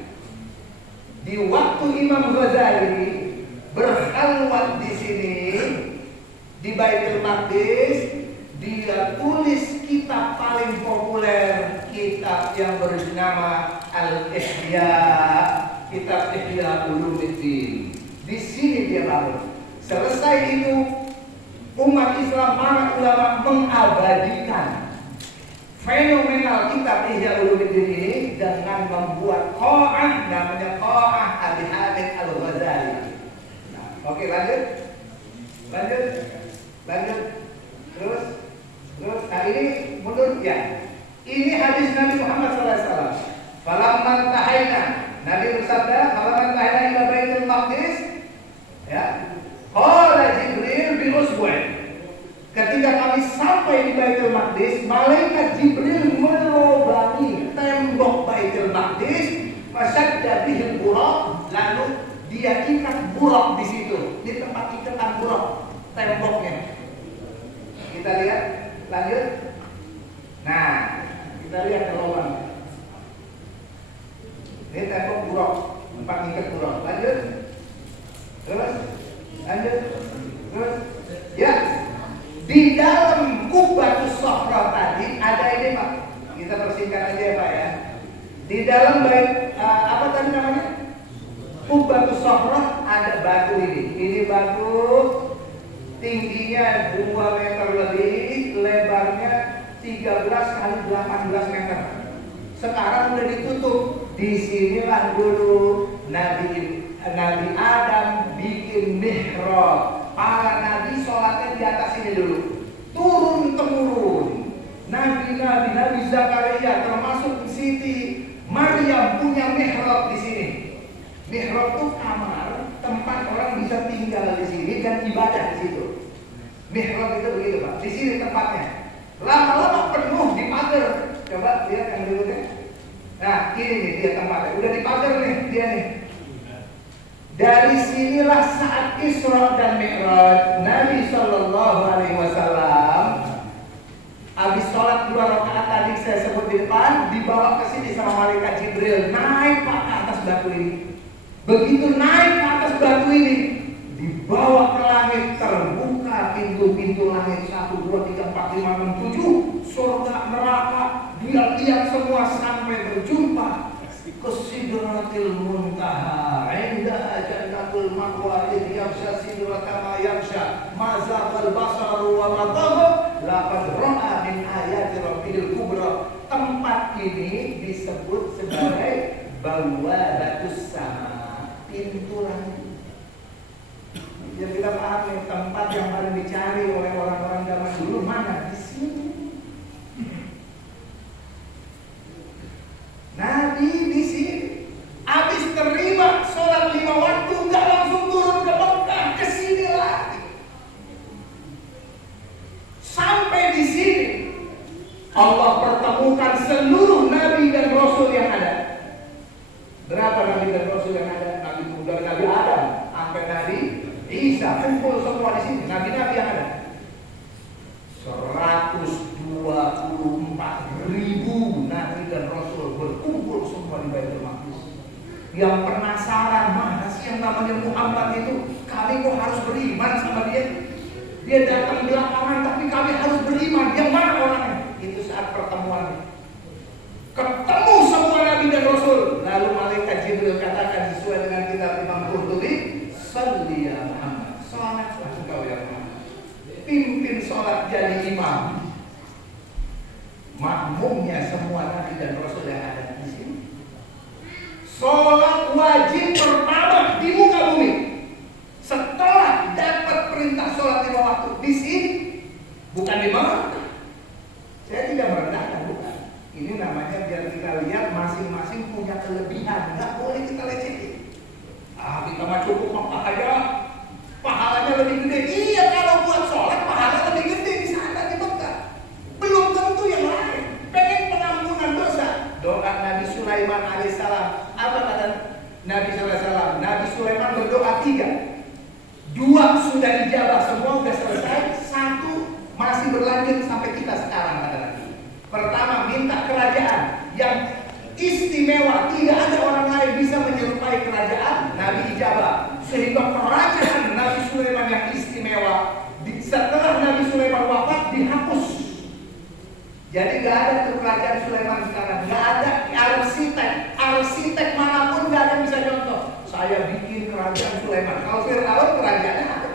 Di waktu Imam Ghazali berkhalwat di sini di Baitul Maqdis, dia tulis kitab paling populer, kitab yang bernama Al-Ihya, kitab Ihya Ulumuddin. Di sini dia bangun. Selesai itu, umat Islam, para ulama mengabadikan fenomenal kitab Ihya Ulumuddin ini dengan membuat qa'ah, namanya qa'ah Abi Hamid Al-Ghazali. Nah, oke, lanjut. Terus, nah ini mundur ya. Ini hadis Nabi Muhammad SAW. Falamman tahayna, Nabi bersabda, falamman tahayna ila Baitul Maqdis, ya. Qala Jibril bin Usbu'in. Ketika kami sampai di Baitul Maqdis, malaikat Jibril melobangi tembok Baitul Maqdis, fasyadda bihil buraq, lalu dia ikat buraq di situ, di tempat ikatan buraq temboknya. Kita lihat, lanjut. Nah, kita lihat ke lubang. Ini tembok buraq, tempat ikat buraq. Lanjut. Terus, lanjut. Terus, ya. Di dalam Qubbatus Shahra tadi ada ini Pak. Kita persingkat aja ya Pak ya. Di dalam bait apa tadi namanya? Qubbatus Shahra ada batu ini. Ini batu tingginya 2 meter lebih, lebarnya 13 kali 18 meter. Sekarang udah ditutup. Disinilah dulu Nabi Adam bikin mihrab. Para nabi sholatnya di atas ini dulu, turun temurun. Nabi Zakaria termasuk Siti Maryam punya mihrab di sini. Mihrab itu kamar tempat orang bisa tinggal di sini dan ibadah di situ. Mihrab itu begitu Pak. Di sini tempatnya. Lama-lama penuh dipagar. Coba lihat yang berikutnya. Nah ini nih dia tempatnya. Udah dipagar nih dia nih. Dari sinilah saat Isra dan Mi'raj Nabi Shallallahu Alaihi Wasallam habis sholat 2 rakaat tadi saya sebut di depan, dibawa ke sini sama malaikat Jibril, naik Pak ke atas batu ini. Begitu naik ke atas batu ini, dibawa ke langit, terbuka pintu-pintu langit 1, 2, 3, 4, 5, 6, 7, surga, neraka, dia lihat semua sampai berjumpa ke Sidratil Muntaha, inda jannatul ma'wa, idh yaghsha sidrata ma yaghsha, ma zaghal basaru wa ma tagha, laqad ra'a min ayati rabbil kubra. Tempat ini disebut sebagai Bawabatus Sama, pintu langit. Yang kita paham nih, tempat yang paling dicari oleh orang-orang zaman dulu mana? Di sini. Nabi di sini habis terima sholat 5 waktu, nggak langsung turun ke Mekah, ke sini lagi. Sampai di sini Allah pertemukan seluruh nabi dan rasul yang ada. Berapa nabi dan rasul yang ada? Nabi dari Nabi Adam sampai Nabi Isa, kumpul semua di sini. Nabi-nabi yang ada 124.000 nabi dan rasul berkumpul semua di Baitul Maqdis. Yang penasaran, mana sih yang namanya Muhammad itu? Kami kok harus beriman sama dia? Dia datang belakangan tapi kami harus beriman. Yang mana orangnya? Itu saat pertemuan. Ketemu semua nabi dan rasul. Lalu malaikat Jibril katakan sesuai dengan kitab Imam Qurtubi, "Shalli ya Muhammad." Salatlah engkau ya Muhammad. Pimpin sholat, jadi imam. Makmumnya semua nabi dan rasul yang ada di sini. Sholat wajib pertama di muka bumi. Setelah dapat perintah sholat 5 waktu di sini, bukan di mana. Saya tidak merendahkan, bukan. Ini namanya biar kita kita lihat masing-masing punya kelebihan, nggak boleh kita lecehkan. Kita mah cukup makan aja, pahalanya lebih gede. Iya, kalau buat sholat pahala lebih gede di sana di Mekah. Belum tentu yang lain. Pengen pengampunan dosa, doa Nabi Sulaiman alaihissalam. Apa kata Nabi SAW? Nabi Sulaiman berdoa 3. 2 sudah dijawab, semua sudah selesai. 1 masih berlanjut sampai kita sekarang, kata Nabi. Pertama, minta kerajaan yang istimewa, tidak ada orang lain bisa menyerupai kerajaan. Nabi ijabah, sehingga kerajaan Nabi Sulaiman yang istimewa setelah Nabi Sulaiman wafat dihapus. Jadi gak ada tuh kerajaan Sulaiman sekarang, gak ada arsitek manapun gak ada yang bisa contoh. Saya bikin kerajaan Sulaiman. Kalau Fir'aun kerajaannya ada,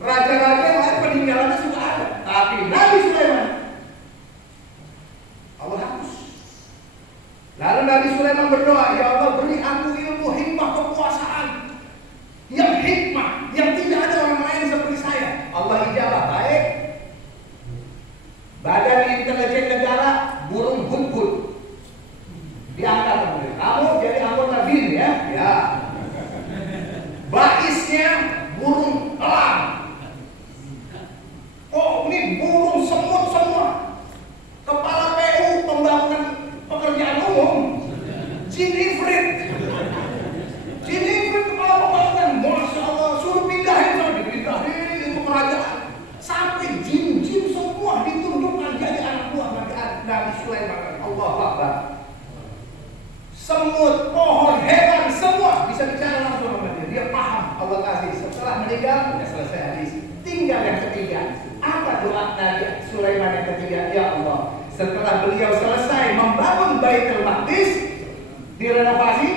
raja-raja yang lain peninggalannya sudah ada, tapi Nabi Sulaiman Allah hapus. Lalu Nabi Sulaiman berdoa, ya Allah beri aku ilmu, hikmah, kekuasaan yang hikmah, yang tidak ada orang lain seperti saya. Allah ijabah, baik. Badan Intelijen Negara burung hudhud diangkat, kamu jadi anggota BIN ya. Ya. Baisnya burung elang. Oh, ini burung semut semua. Kepala PU pembangunan pekerjaan umum jin ifrit kepala pembangunan. Masya Allah, suruh pindahin, dipindahin itu kerajaan sampai jin semua ditundukkan jadi anak buah Nabi Sulaiman. Allah Akbar. Semut, pohon, hewan semua bisa bicara langsung sama dia. Dia paham, Allah kasih. Setelah meninggal sudah selesai hadis. Tinggal yang ketiga. Apa doa Nabi Sulaiman yang ketiga? Ya Allah, setelah beliau selesai membangun Baitul Maqdis, direnovasi,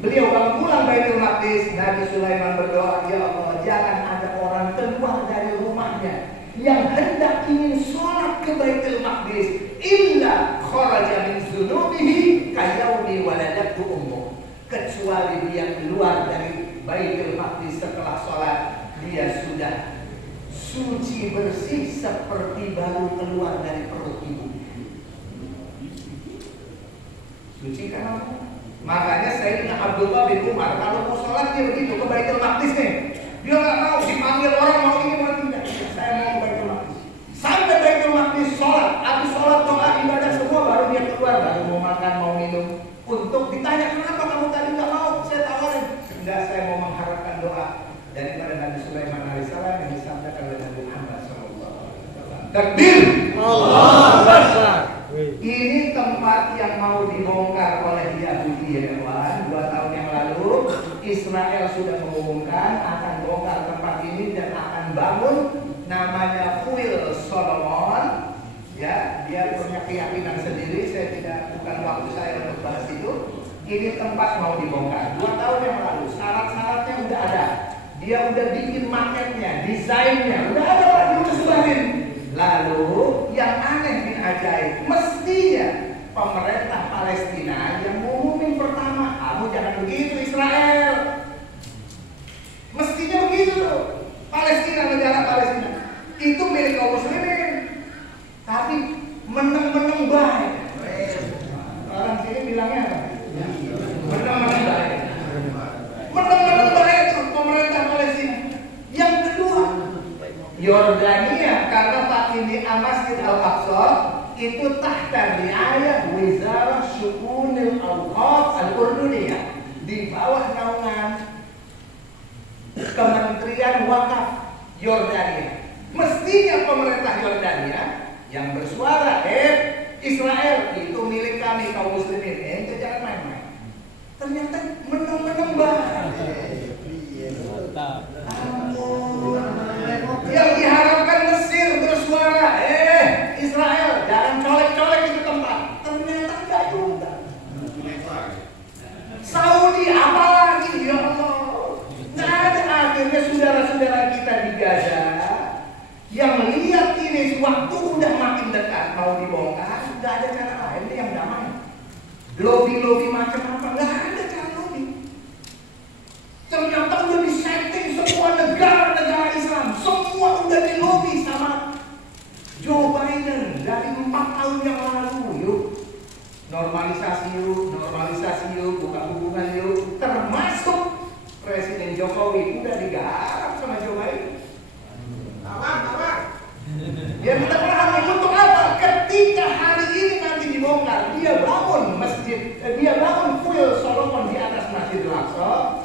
beliau bangun ulang Baitul Maqdis, Nabi Sulaiman berdoa, ya Allah, jangan ada orang keluar dari rumahnya yang hendak ingin sholat ke Baitul Maqdis illa kharaja min zunubihi kayaumi waladatu ummuh, kecuali dia keluar dari Baitul Maqdis setelah sholat dia sudah suci bersih seperti baru keluar dari perut ibu. Suci kan? Makanya Sayyidina Abdullah bin Umar kalau mau sholat dia begitu ke Baitul Maqdis nih. Dia nggak mau dipanggil orang mau ini mau tidak. Saya mau ke Baitul Maqdis. Sampai Baitul Maqdis sholat, habis sholat doa ibadah semua baru dia keluar, baru mau makan mau minum. Untuk ditanya kenapa kamu tadi nggak mau, saya tawarin. Enggak, saya mau mengharapkan doa daripada Nabi Sulaiman alaihissalam yang disampaikan oleh Nabi Muhammad SAW. Takbir. Allahu Akbar. Ini tempat yang mau dibongkar oleh Yahudi ya kawan. 2 tahun yang lalu Israel sudah mengumumkan akan bongkar tempat ini dan akan bangun namanya Kuil Solomon. Ya, dia punya keyakinan sendiri. Bukan waktu saya untuk bahas itu. Ini tempat mau dibongkar. 2 tahun yang lalu syarat-syaratnya udah ada. Dia udah bikin maketnya, desainnya, udah ada orang dulu sebarin. Lalu yang aneh bin ajaib, mestinya pemerintah Palestina yang ngumumin pertama, kamu jangan begitu Israel. Mestinya begitu tuh. Palestina, negara Palestina itu milik kaum muslimin. Tapi menang-menang baik. Orang sini bilangnya apa? Menang-menang baik. Menang-menang baik tuh pemerintah Palestina. Yang kedua, Yordania, karena Pak ini Masjid Al-Aqsa itu tahta riayah Wizarah Syu'unil Awqaf Al-Urduniyah, di bawah naungan Kementerian Wakaf Yordania. Mestinya pemerintah Yordania yang bersuara, Israel itu milik kami kaum muslimin, ente jangan main-main. Ternyata menang-menang banget. Yang diharapkan Mesir bersuara, Israel jangan colek-colek itu tempat. Ternyata enggak juga. Saudi apalagi, ya Allah. Nggak ada. Akhirnya saudara-saudara kita di Gaza yang lihat ini waktu udah makin dekat mau dibongkar, nggak ada cara lain yang damai. Lobby-lobby macam apa, nggak ada cara lobby. Ternyata udah disetting semua negara-negara Islam, semua udah di lobby sama Joe Biden dari 4 tahun yang lalu. Yuk, Normalisasi yuk, buka hubungan yuk. Termasuk Presiden Jokowi udah digarap sama Joe Biden. Biar kita paham untuk apa? Ketika hari ini nanti dibongkar, dia bangun masjid, dia bangun kuil Solomon di atas Masjidil Aqsa.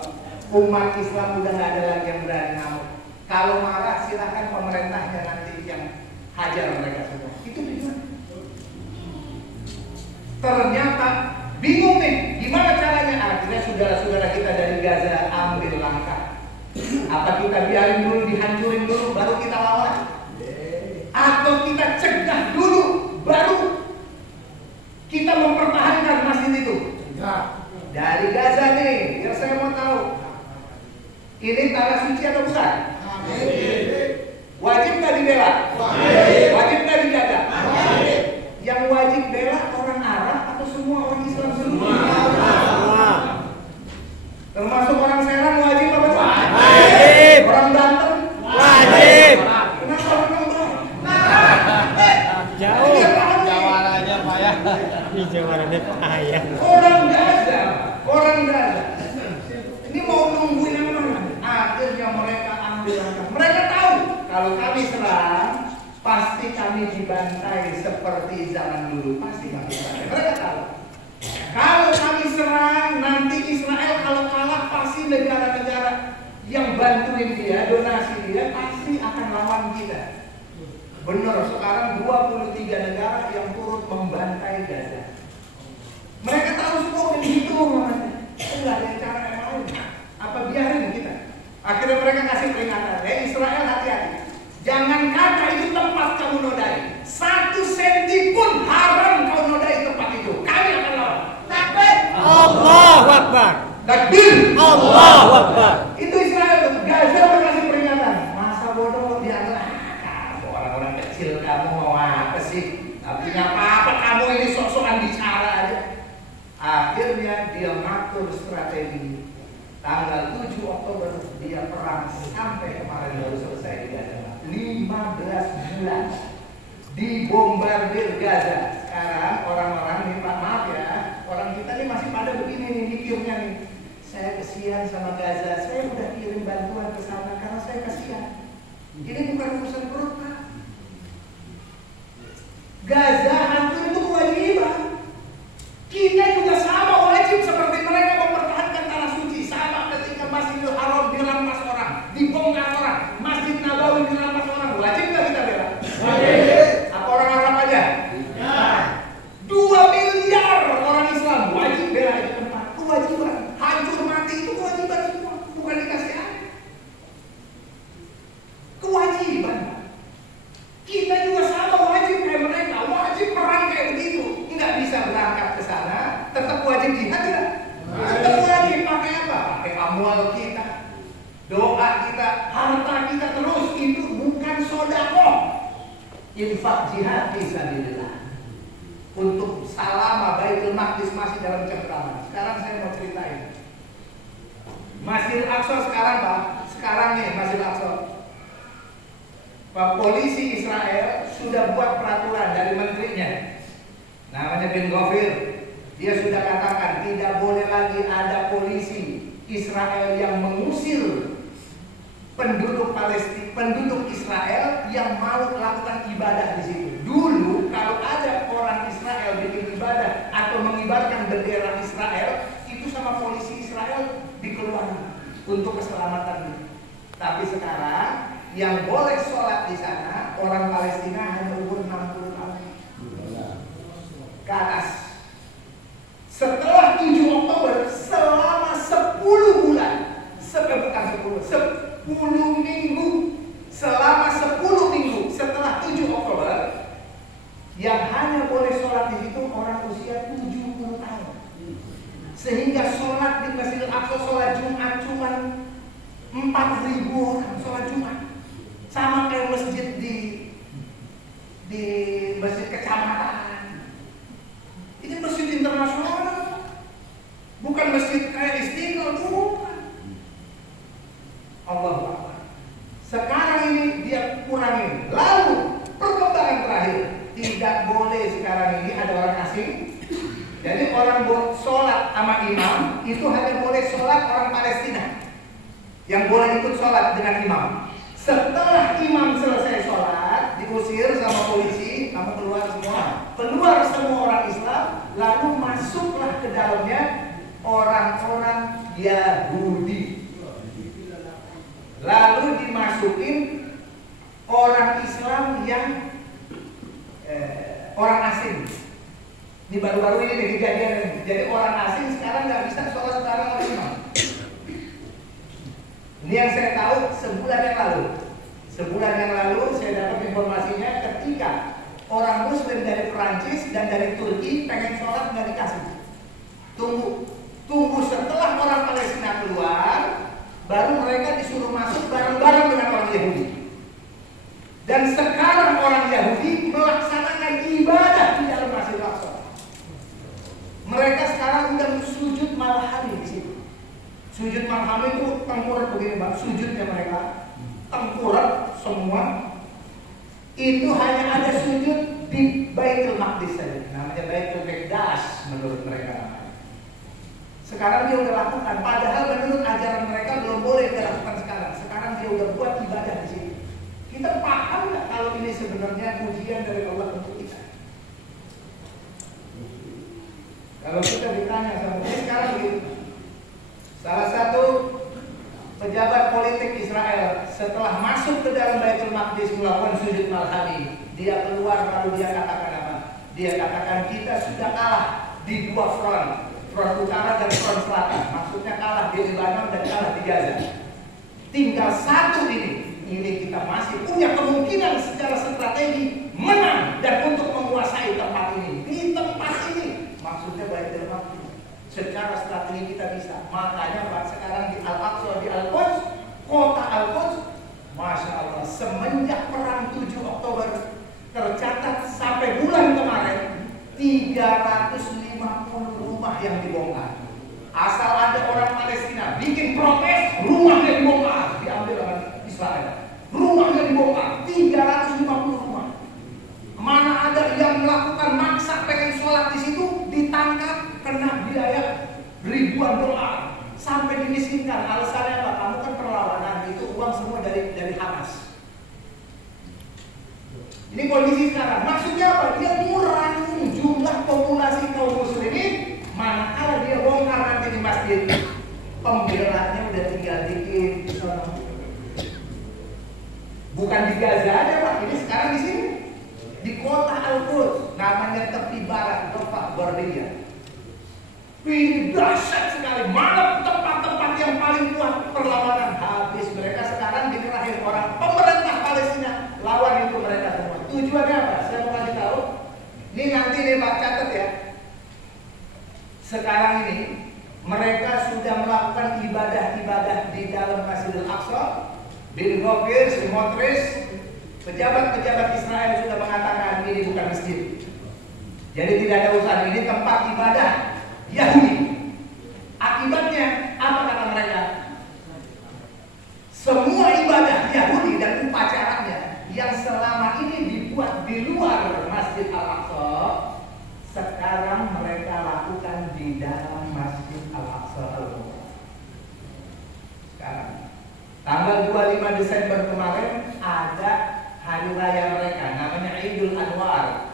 Umat Islam udah nggak ada lagi yang berani ngamuk. Kalau marah silakan pemerintahnya nanti yang hajar mereka semua. Itu tujuan. Ternyata bingung nih, gimana caranya? Akhirnya saudara-saudara kita dari Gaza ambil langkah. Apa kita biarin dulu, dihancurin dulu, baru kita lawan? Atau kita cegah dulu, baru kita mempertahankan masjid itu? Dari Gaza nih, biar saya mau tahu, ini tanah suci atau bukan? Wajib nggak dibela? Wajib nggak dijaga? Yang wajib bela orang Arab atau semua orang Islam semua? Termasuk orang Serang wajib apa? Wajib. Orang Banten? Wajib. Kenapa orang Jauh. Jawarannya payah. Ih, jawarannya payah. Orang Gaza. Ini mau nungguin yang mana? Akhirnya mereka ambil langkah. Mereka tahu kalau kami serang, pasti kami dibantai seperti zaman dulu. Pasti kami dibantai. Mereka tahu. Kalau kami serang, nanti Israel kalau kalah pasti negara-negara yang bantuin dia, donasi dia, pasti akan lawan kita. Benar, sekarang 23 negara yang turut membantai Gaza. Mereka tahu semua udah dihitung namanya. Enggak ada cara yang lain. Apa biarin kita? Akhirnya mereka kasih peringatan. Israel hati-hati. Jangan kata itu tempat kamu nodai. 1 senti pun haram kau nodai tempat itu. Kami akan lawan. Takbir. Allahu Akbar. Takbir. Allahu Akbar. Itu Israel. Gaza berkasih peringatan. Masa bodoh dianggap kamu orang-orang kecil, kamu mau apa sih? Artinya apa? Kamu ini sok-sokan bicara aja. Akhirnya dia ngatur strategi. Tanggal 7 Oktober dia perang sampai kemarin baru selesai di Gaza. 15 bulan dibombardir Gaza. Sekarang orang-orang minta maaf ya, orang kita nih masih pada begini nih mikirnya nih. Saya kesian sama Gaza, saya udah kirim bantuan ke sana karena saya kasihan. Ini bukan urusan perut, Pak. Gaza hancur itu kewajiban. Kita juga sama wajib seperti mereka mempertahankan tanah suci. Sama ketika Masjidil Haram dirampas orang, dibongkar orang, Masjid Nabawi dirampas orang, wajib nggak kita bela? Wajib. Apa orang Arab aja? Ya. 2 miliar orang Islam wajib bela itu tempat. Kewajiban. Hancur mati itu kewajiban semua, bukan dikasih aja. Kewajiban. Kita juga sama wajib kayak mereka, wajib perang kayak begitu. Nggak bisa berangkat ke sana, tetap wajib jihad ya? Tetap wajib. Pakai apa? Pakai amwal kita, doa kita, harta kita terus. Itu bukan sedekah. Infak jihad fisabilillah. Untuk salama Baitul Maqdis masih dalam cengkraman. Sekarang saya mau ceritain. Masjidil Aqsa sekarang, Pak. Sekarang nih Masjidil Aqsa. Pak, polisi Israel sudah buat peraturan dari menterinya. Namanya Ben Gvir. Dia sudah katakan tidak boleh lagi ada polisi Israel yang mengusir penduduk Palestina, penduduk Israel yang mau melakukan ibadah di situ. Dulu kalau ada orang Israel bikin ibadah atau mengibarkan bendera Israel, itu sama polisi Israel dikeluarkan untuk keselamatan. Tapi sekarang yang boleh sholat di sana orang Palestina hanya umur 60 tahun ke atas. Setelah 7 Oktober selama 10 bulan, bukan 10 minggu, selama 10 minggu setelah 7 Oktober yang hanya boleh sholat di situ orang usia 70 tahun. Sehingga sholat di Masjidil Aqsa, sholat Jumat cuma 4.000 orang sholat Jumat. Sama kayak masjid di masjid kecamatan. Ini masjid internasional, bukan masjid kayak Istiqlal, bukan. Allah Akbar. Sekarang ini dia kurangin. Lalu perkembangan terakhir, tidak boleh sekarang ini ada orang asing Jadi orang sholat sama imam itu hanya boleh sholat orang Palestina yang boleh ikut sholat dengan imam. Setelah imam selesai sholat, diusir sama polisi, kamu keluar semua. Keluar semua orang Islam, lalu masuklah ke dalamnya orang-orang Yahudi. Lalu dimasukin orang Islam yang orang asing. Ini baru-baru ini kejadian. Jadi orang asing sekarang nggak bisa sholat bareng sama imam. Ini yang saya tahu sebulan yang lalu. Sebulan yang lalu saya dapat informasinya ketika orang Muslim dari Perancis dan dari Turki pengen sholat nggak dikasih. Tunggu setelah orang Palestina keluar, baru mereka disuruh masuk bareng-bareng dengan orang Yahudi. Dan sekarang orang Yahudi melaksanakan ibadah di dalam Masjidil Aqsa. Mereka sekarang udah sujud malhami di situ. Sujud malhami itu tengkurap begini bang, sujudnya mereka tengkurap semua. Itu hanya ada sujud di Baitul Maqdis saja, namanya Baitul Maqdis menurut mereka. Sekarang dia udah lakukan, padahal menurut ajaran mereka belum boleh dilakukan sekarang. Sekarang dia udah buat ibadah di situ. Kita paham nggak kalau ini sebenarnya ujian dari Allah untuk kita? Kalau kita ditanya sama dia sekarang gitu, salah satu pejabat politik Israel setelah masuk ke dalam Baitul Maqdis melakukan sujud malhami, dia keluar lalu dia katakan apa? Dia katakan kita sudah kalah di dua front utara dan front selatan. Maksudnya kalah di Lebanon dan kalah di Gaza. Tinggal satu ini kita masih punya kemungkinan secara strategi menang dan untuk menguasai tempat ini. Di tempat ini, maksudnya Baitul Maqdis. Secara strategi kita bisa. Makanya Pak sekarang di Al-Aqsa, di Al-Quds, kota Al-Quds, Masya Allah, semenjak perang 7 Oktober tercatat sampai bulan kemarin 350 rumah yang dibongkar. Asal ada orang Palestina bikin protes, rumahnya dibongkar, diambil oleh Israel. Rumahnya dibongkar, 350 rumah. Mana ada yang melakukan maksa pengen sholat di situ, ditangkap, kena biaya ribuan dolar, sampai dimiskinkan. Alasannya apa? Kamu kan perlawanan, itu uang semua dari Hamas. Ini kondisi sekarang. Maksudnya apa? Dia mengurangi jumlah populasi kaum muslimin. Manakala dia bongkar nanti di masjid, pembelanya udah tinggal dikit di sana. Bukan di Gaza aja Pak, ini sekarang di sini. Di kota Al-Quds, namanya tepi barat, Rafah Bordiyah. Ini dahsyat sekali. Mana tempat-tempat yang paling kuat perlawanan? Habis. Mereka sekarang dikerahin orang pemerintah Palestina lawan itu mereka semua. Tujuannya apa? Saya mau kasih tahu. Ini nanti nih Pak, catat ya. Sekarang ini mereka sudah melakukan ibadah-ibadah di dalam Masjidil Aqsa. Bin Gofir, Smotrich, pejabat-pejabat Israel sudah mengatakan ini bukan masjid. Jadi tidak ada urusan, ini tempat ibadah Yahudi. Akibatnya apa kata mereka? Semua ibadah Yahudi dan upacaranya yang selama ini dibuat di luar Masjid Al-Aqsa, sekarang mereka lakukan di dalam Masjid Al-Aqsa. Sekarang tanggal 25 Desember kemarin ada hari raya mereka, namanya Idul Anwar.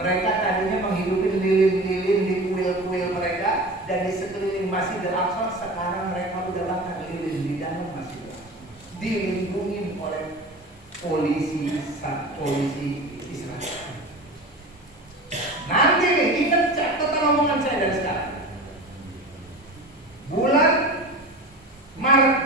Mereka tadinya menghidupi lilin-lilin di kuil-kuil mereka dan di sekeliling Masjidil Aqsa. Sekarang mereka sudah bakar lilin di dalam Masjidil Aqsa, dilindungi oleh polisi Israel. Nanti nih, ingat catatan omongan saya dari sekarang. Bulan Maret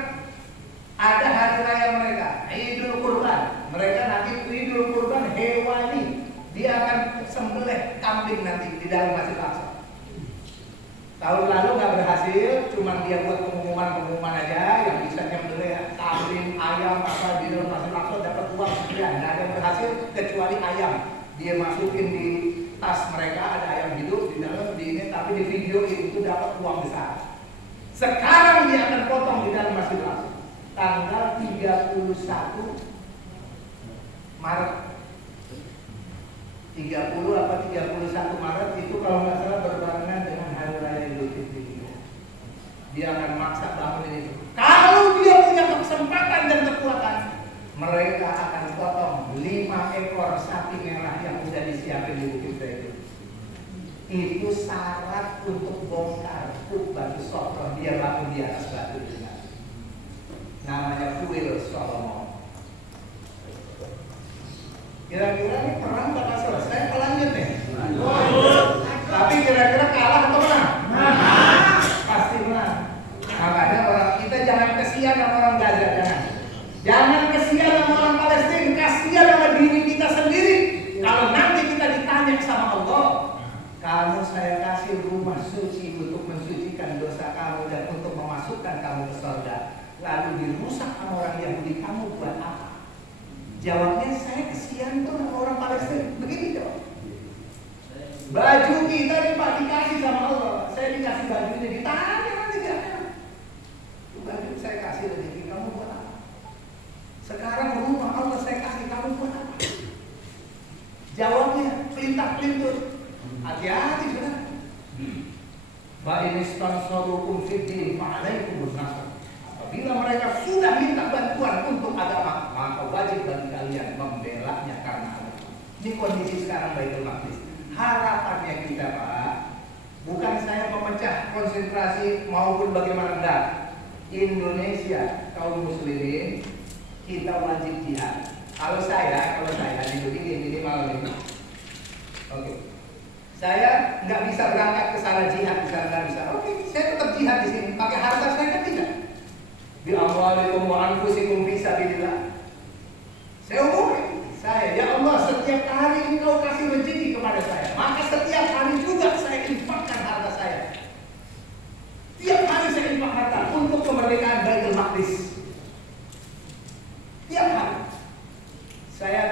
ada hari raya mereka, Idul Kurban. Mereka nanti Idul Kurban hewani. Dia akan sembelih kambing nanti di dalam Masjid Aqsa. Tahun lalu nggak berhasil, cuma dia buat pengumuman aja yang bisa nyembelih kambing, ayam apa di dalam Masjid Aqsa dapat uang sekian. Nggak ada yang berhasil kecuali ayam. Dia masukin di tas mereka, ada ayam hidup di dalam di ini, tapi di video itu dapat uang besar. Sekarang dia akan potong di dalam Masjid Aqsa tanggal 31 Maret. 30 apa 31 Maret itu kalau nggak salah berbarengan Itu syarat untuk bongkar batu Sokhroh. Dia bangun di atas batu itu. Namanya kuil Solomon. Kira-kira ini perang bakal selesai apa lanjut nih? Tapi kira-kira kalah atau menang? Pasti menang. Makanya orang kita jangan kesian sama orang Gaza, jangan kesian sama orang Palestina, kasihan sama diri kita sendiri. Kalau nanti kita ditanya sama Allah, kamu saya kasih rumah suci untuk mensucikan dosa kamu dan untuk memasukkan kamu ke surga, lalu dirusak sama orang Yahudi, kamu buat apa? Jawabnya, saya kesian tuh sama orang Palestina. Begitu jawab. Baju kita nih Pak dikasih sama Allah, saya dikasih bajunya, ditanya nanti dia. Baju saya kasih rezeki, kamu buat apa? Sekarang rumah Allah saya kasih, kamu buat apa? Jawabnya pelintah-pelintut. Hati-hati sudah. Ba'inistan-sarukum fiddin fa'alaikumun nasr. Apabila mereka sudah minta bantuan untuk agama, maka wajib bagi kalian membelanya karena agama. Ini kondisi sekarang Baitul Maqdis. Harapannya kita Pak, bukan saya memecah konsentrasi maupun bagaimana enggak. Indonesia kaum muslimin kita wajib jihad. Kalau saya begini malam ini. Oke. Saya nggak bisa berangkat ke sana jihad, nggak bisa. Oke, saya tetap jihad di sini. Pakai harta saya kan tidak. Bi amwalikum wa anfusikum fi sabilillah. Saya umumkan, ya Allah, setiap hari Engkau kasih rezeki kepada saya, maka setiap hari juga saya infakkan harta saya. Tiap hari saya infak harta untuk kemerdekaan Baitul Maqdis. Tiap hari saya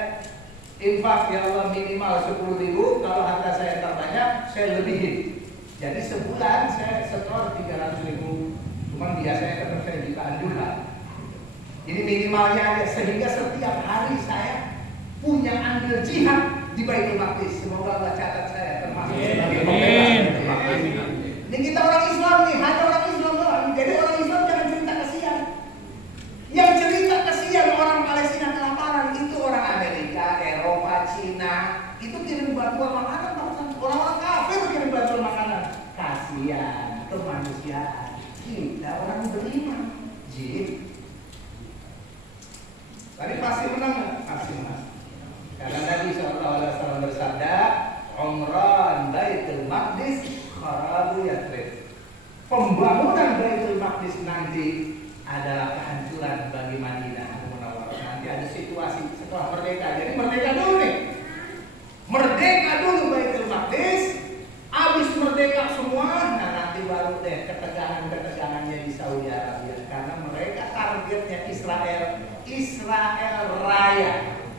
infak, ya Allah, minimal 10.000. Kalau harta saya terbanyak, saya lebihin. Jadi sebulan saya setor 300.000. Cuman biasanya tetap saya jutaan juga. Ini minimalnya aja, sehingga setiap hari saya punya andil jihad di Baitul Maqdis. Semoga Allah catat saya termasuk sebagai pembela. Ini kita orang Islam nih, hanya orang Islam doang. Jadi orang Islam jangan cerita kesian. Yang cerita kesian orang Palestina kelaparan itu orang Amerika, Eropa, Cina. Itu kirim bantuan makanan, orang-orang kafir kirim bantuan makanan. Kasihan, kemanusiaan. Kita orang beriman, jihad. Tapi pasti menang nggak? Pasti menang. Karena Nabi SAW bersabda, Umran Baitul Maqdis kharabu Yathrib. Pembangunan Baitul Maqdis nanti adalah kehancuran bagi Madinah Munawwarah. Nanti ada situasi setelah merdeka. Jadi merdeka dulu nih. Merdeka dulu Baitul Maqdis. Habis merdeka semua, nah nanti baru deh ketegangan-ketegangannya di Saudi Arabia. Karena mereka targetnya Israel Raya.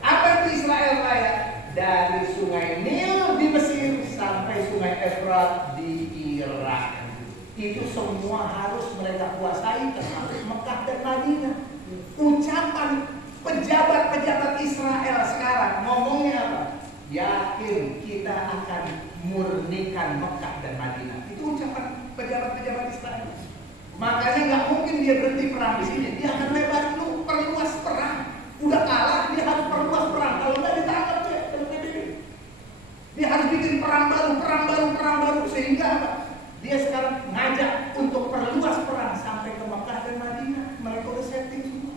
Apa itu Israel Raya? Dari Sungai Nil di Mesir sampai Sungai Efrat di Irak. Itu semua harus mereka kuasai, termasuk Mekah dan Madinah. Ucapan pejabat-pejabat Israel sekarang ngomongnya apa? Yakin kita akan murnikan Mekah dan Madinah. Itu ucapan pejabat-pejabat Israel. Makanya nggak mungkin dia berhenti perang di sini. Dia akan lebar dulu, perluas perang. Udah kalah, dia harus perluas perang. Kalau nggak ditangkap dia. Dia harus bikin perang baru, sehingga apa? Dia sekarang ngajak untuk perluas perang sampai ke Mekah dan Madinah. Mereka udah setting semua.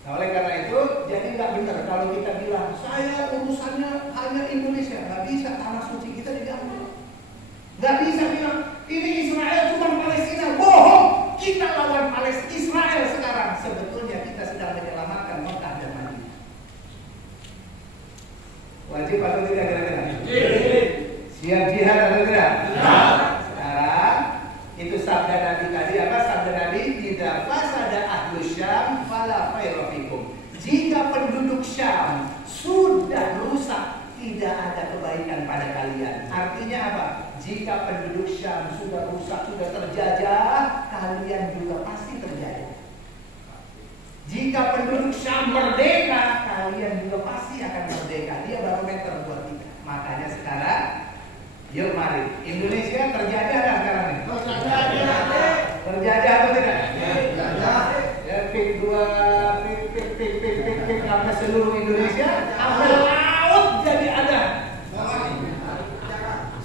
Nah, oleh karena itu, jadi nggak benar kalau kita bilang saya urusannya hanya Indonesia. Nggak bisa, tanah suci kita diambil. Nggak bisa bilang ini Israel cuma Palestina. Bohong. Kita lawan Palestina, Israel sekarang. Sebetulnya kita sedang menyelamatkan Mekah dan Madinah. Wajib atau tidak kira-kira? Siap jihad atau tidak? Sekarang itu sabda Nabi tadi apa? Sabda Nabi, tidak fasada ahlus Syam fala khayra fikum. Jika penduduk Syam sudah rusak, tidak ada kebaikan pada kalian. Artinya apa? Jika penduduk Syam sudah rusak, sudah terjajah, kalian juga pasti terjajah. Jika penduduk Syam merdeka, kalian juga pasti akan merdeka. Dia barometer buat kita. Makanya sekarang, yuk mari, Indonesia terjajah dah sekarang ini. Terjajah atau tidak? Ya, pik 2, pik sampai seluruh Indonesia, sampai laut jadi ada.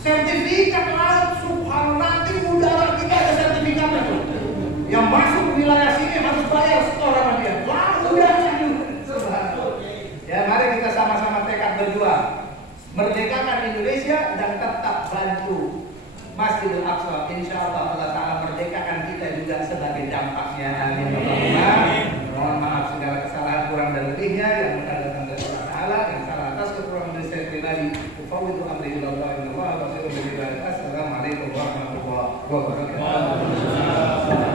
Sertifikat laut, subhanallah, nanti udara kita ada sertifikatnya tuh. Yang masuk wilayah sini harus bayar store sama dia. Laut udaranya juga. Subhanallah. Ya, mari kita sama-sama tekad berjuang. Merdekakan Indonesia dan tetap bantu Masjidil Aqsa. Insya Allah Allah Ta'ala merdekakan kita juga sebagai dampaknya. Amin. Mohon maaf segala kesalahan kurang dan lebihnya yang benar datang dari Allah Ta'ala, yang salah atas kekurangan dari saya pribadi. Ufawwidu amri ila Allah inna Allah basirun bil ibad. Assalamualaikum warahmatullahi wabarakatuh.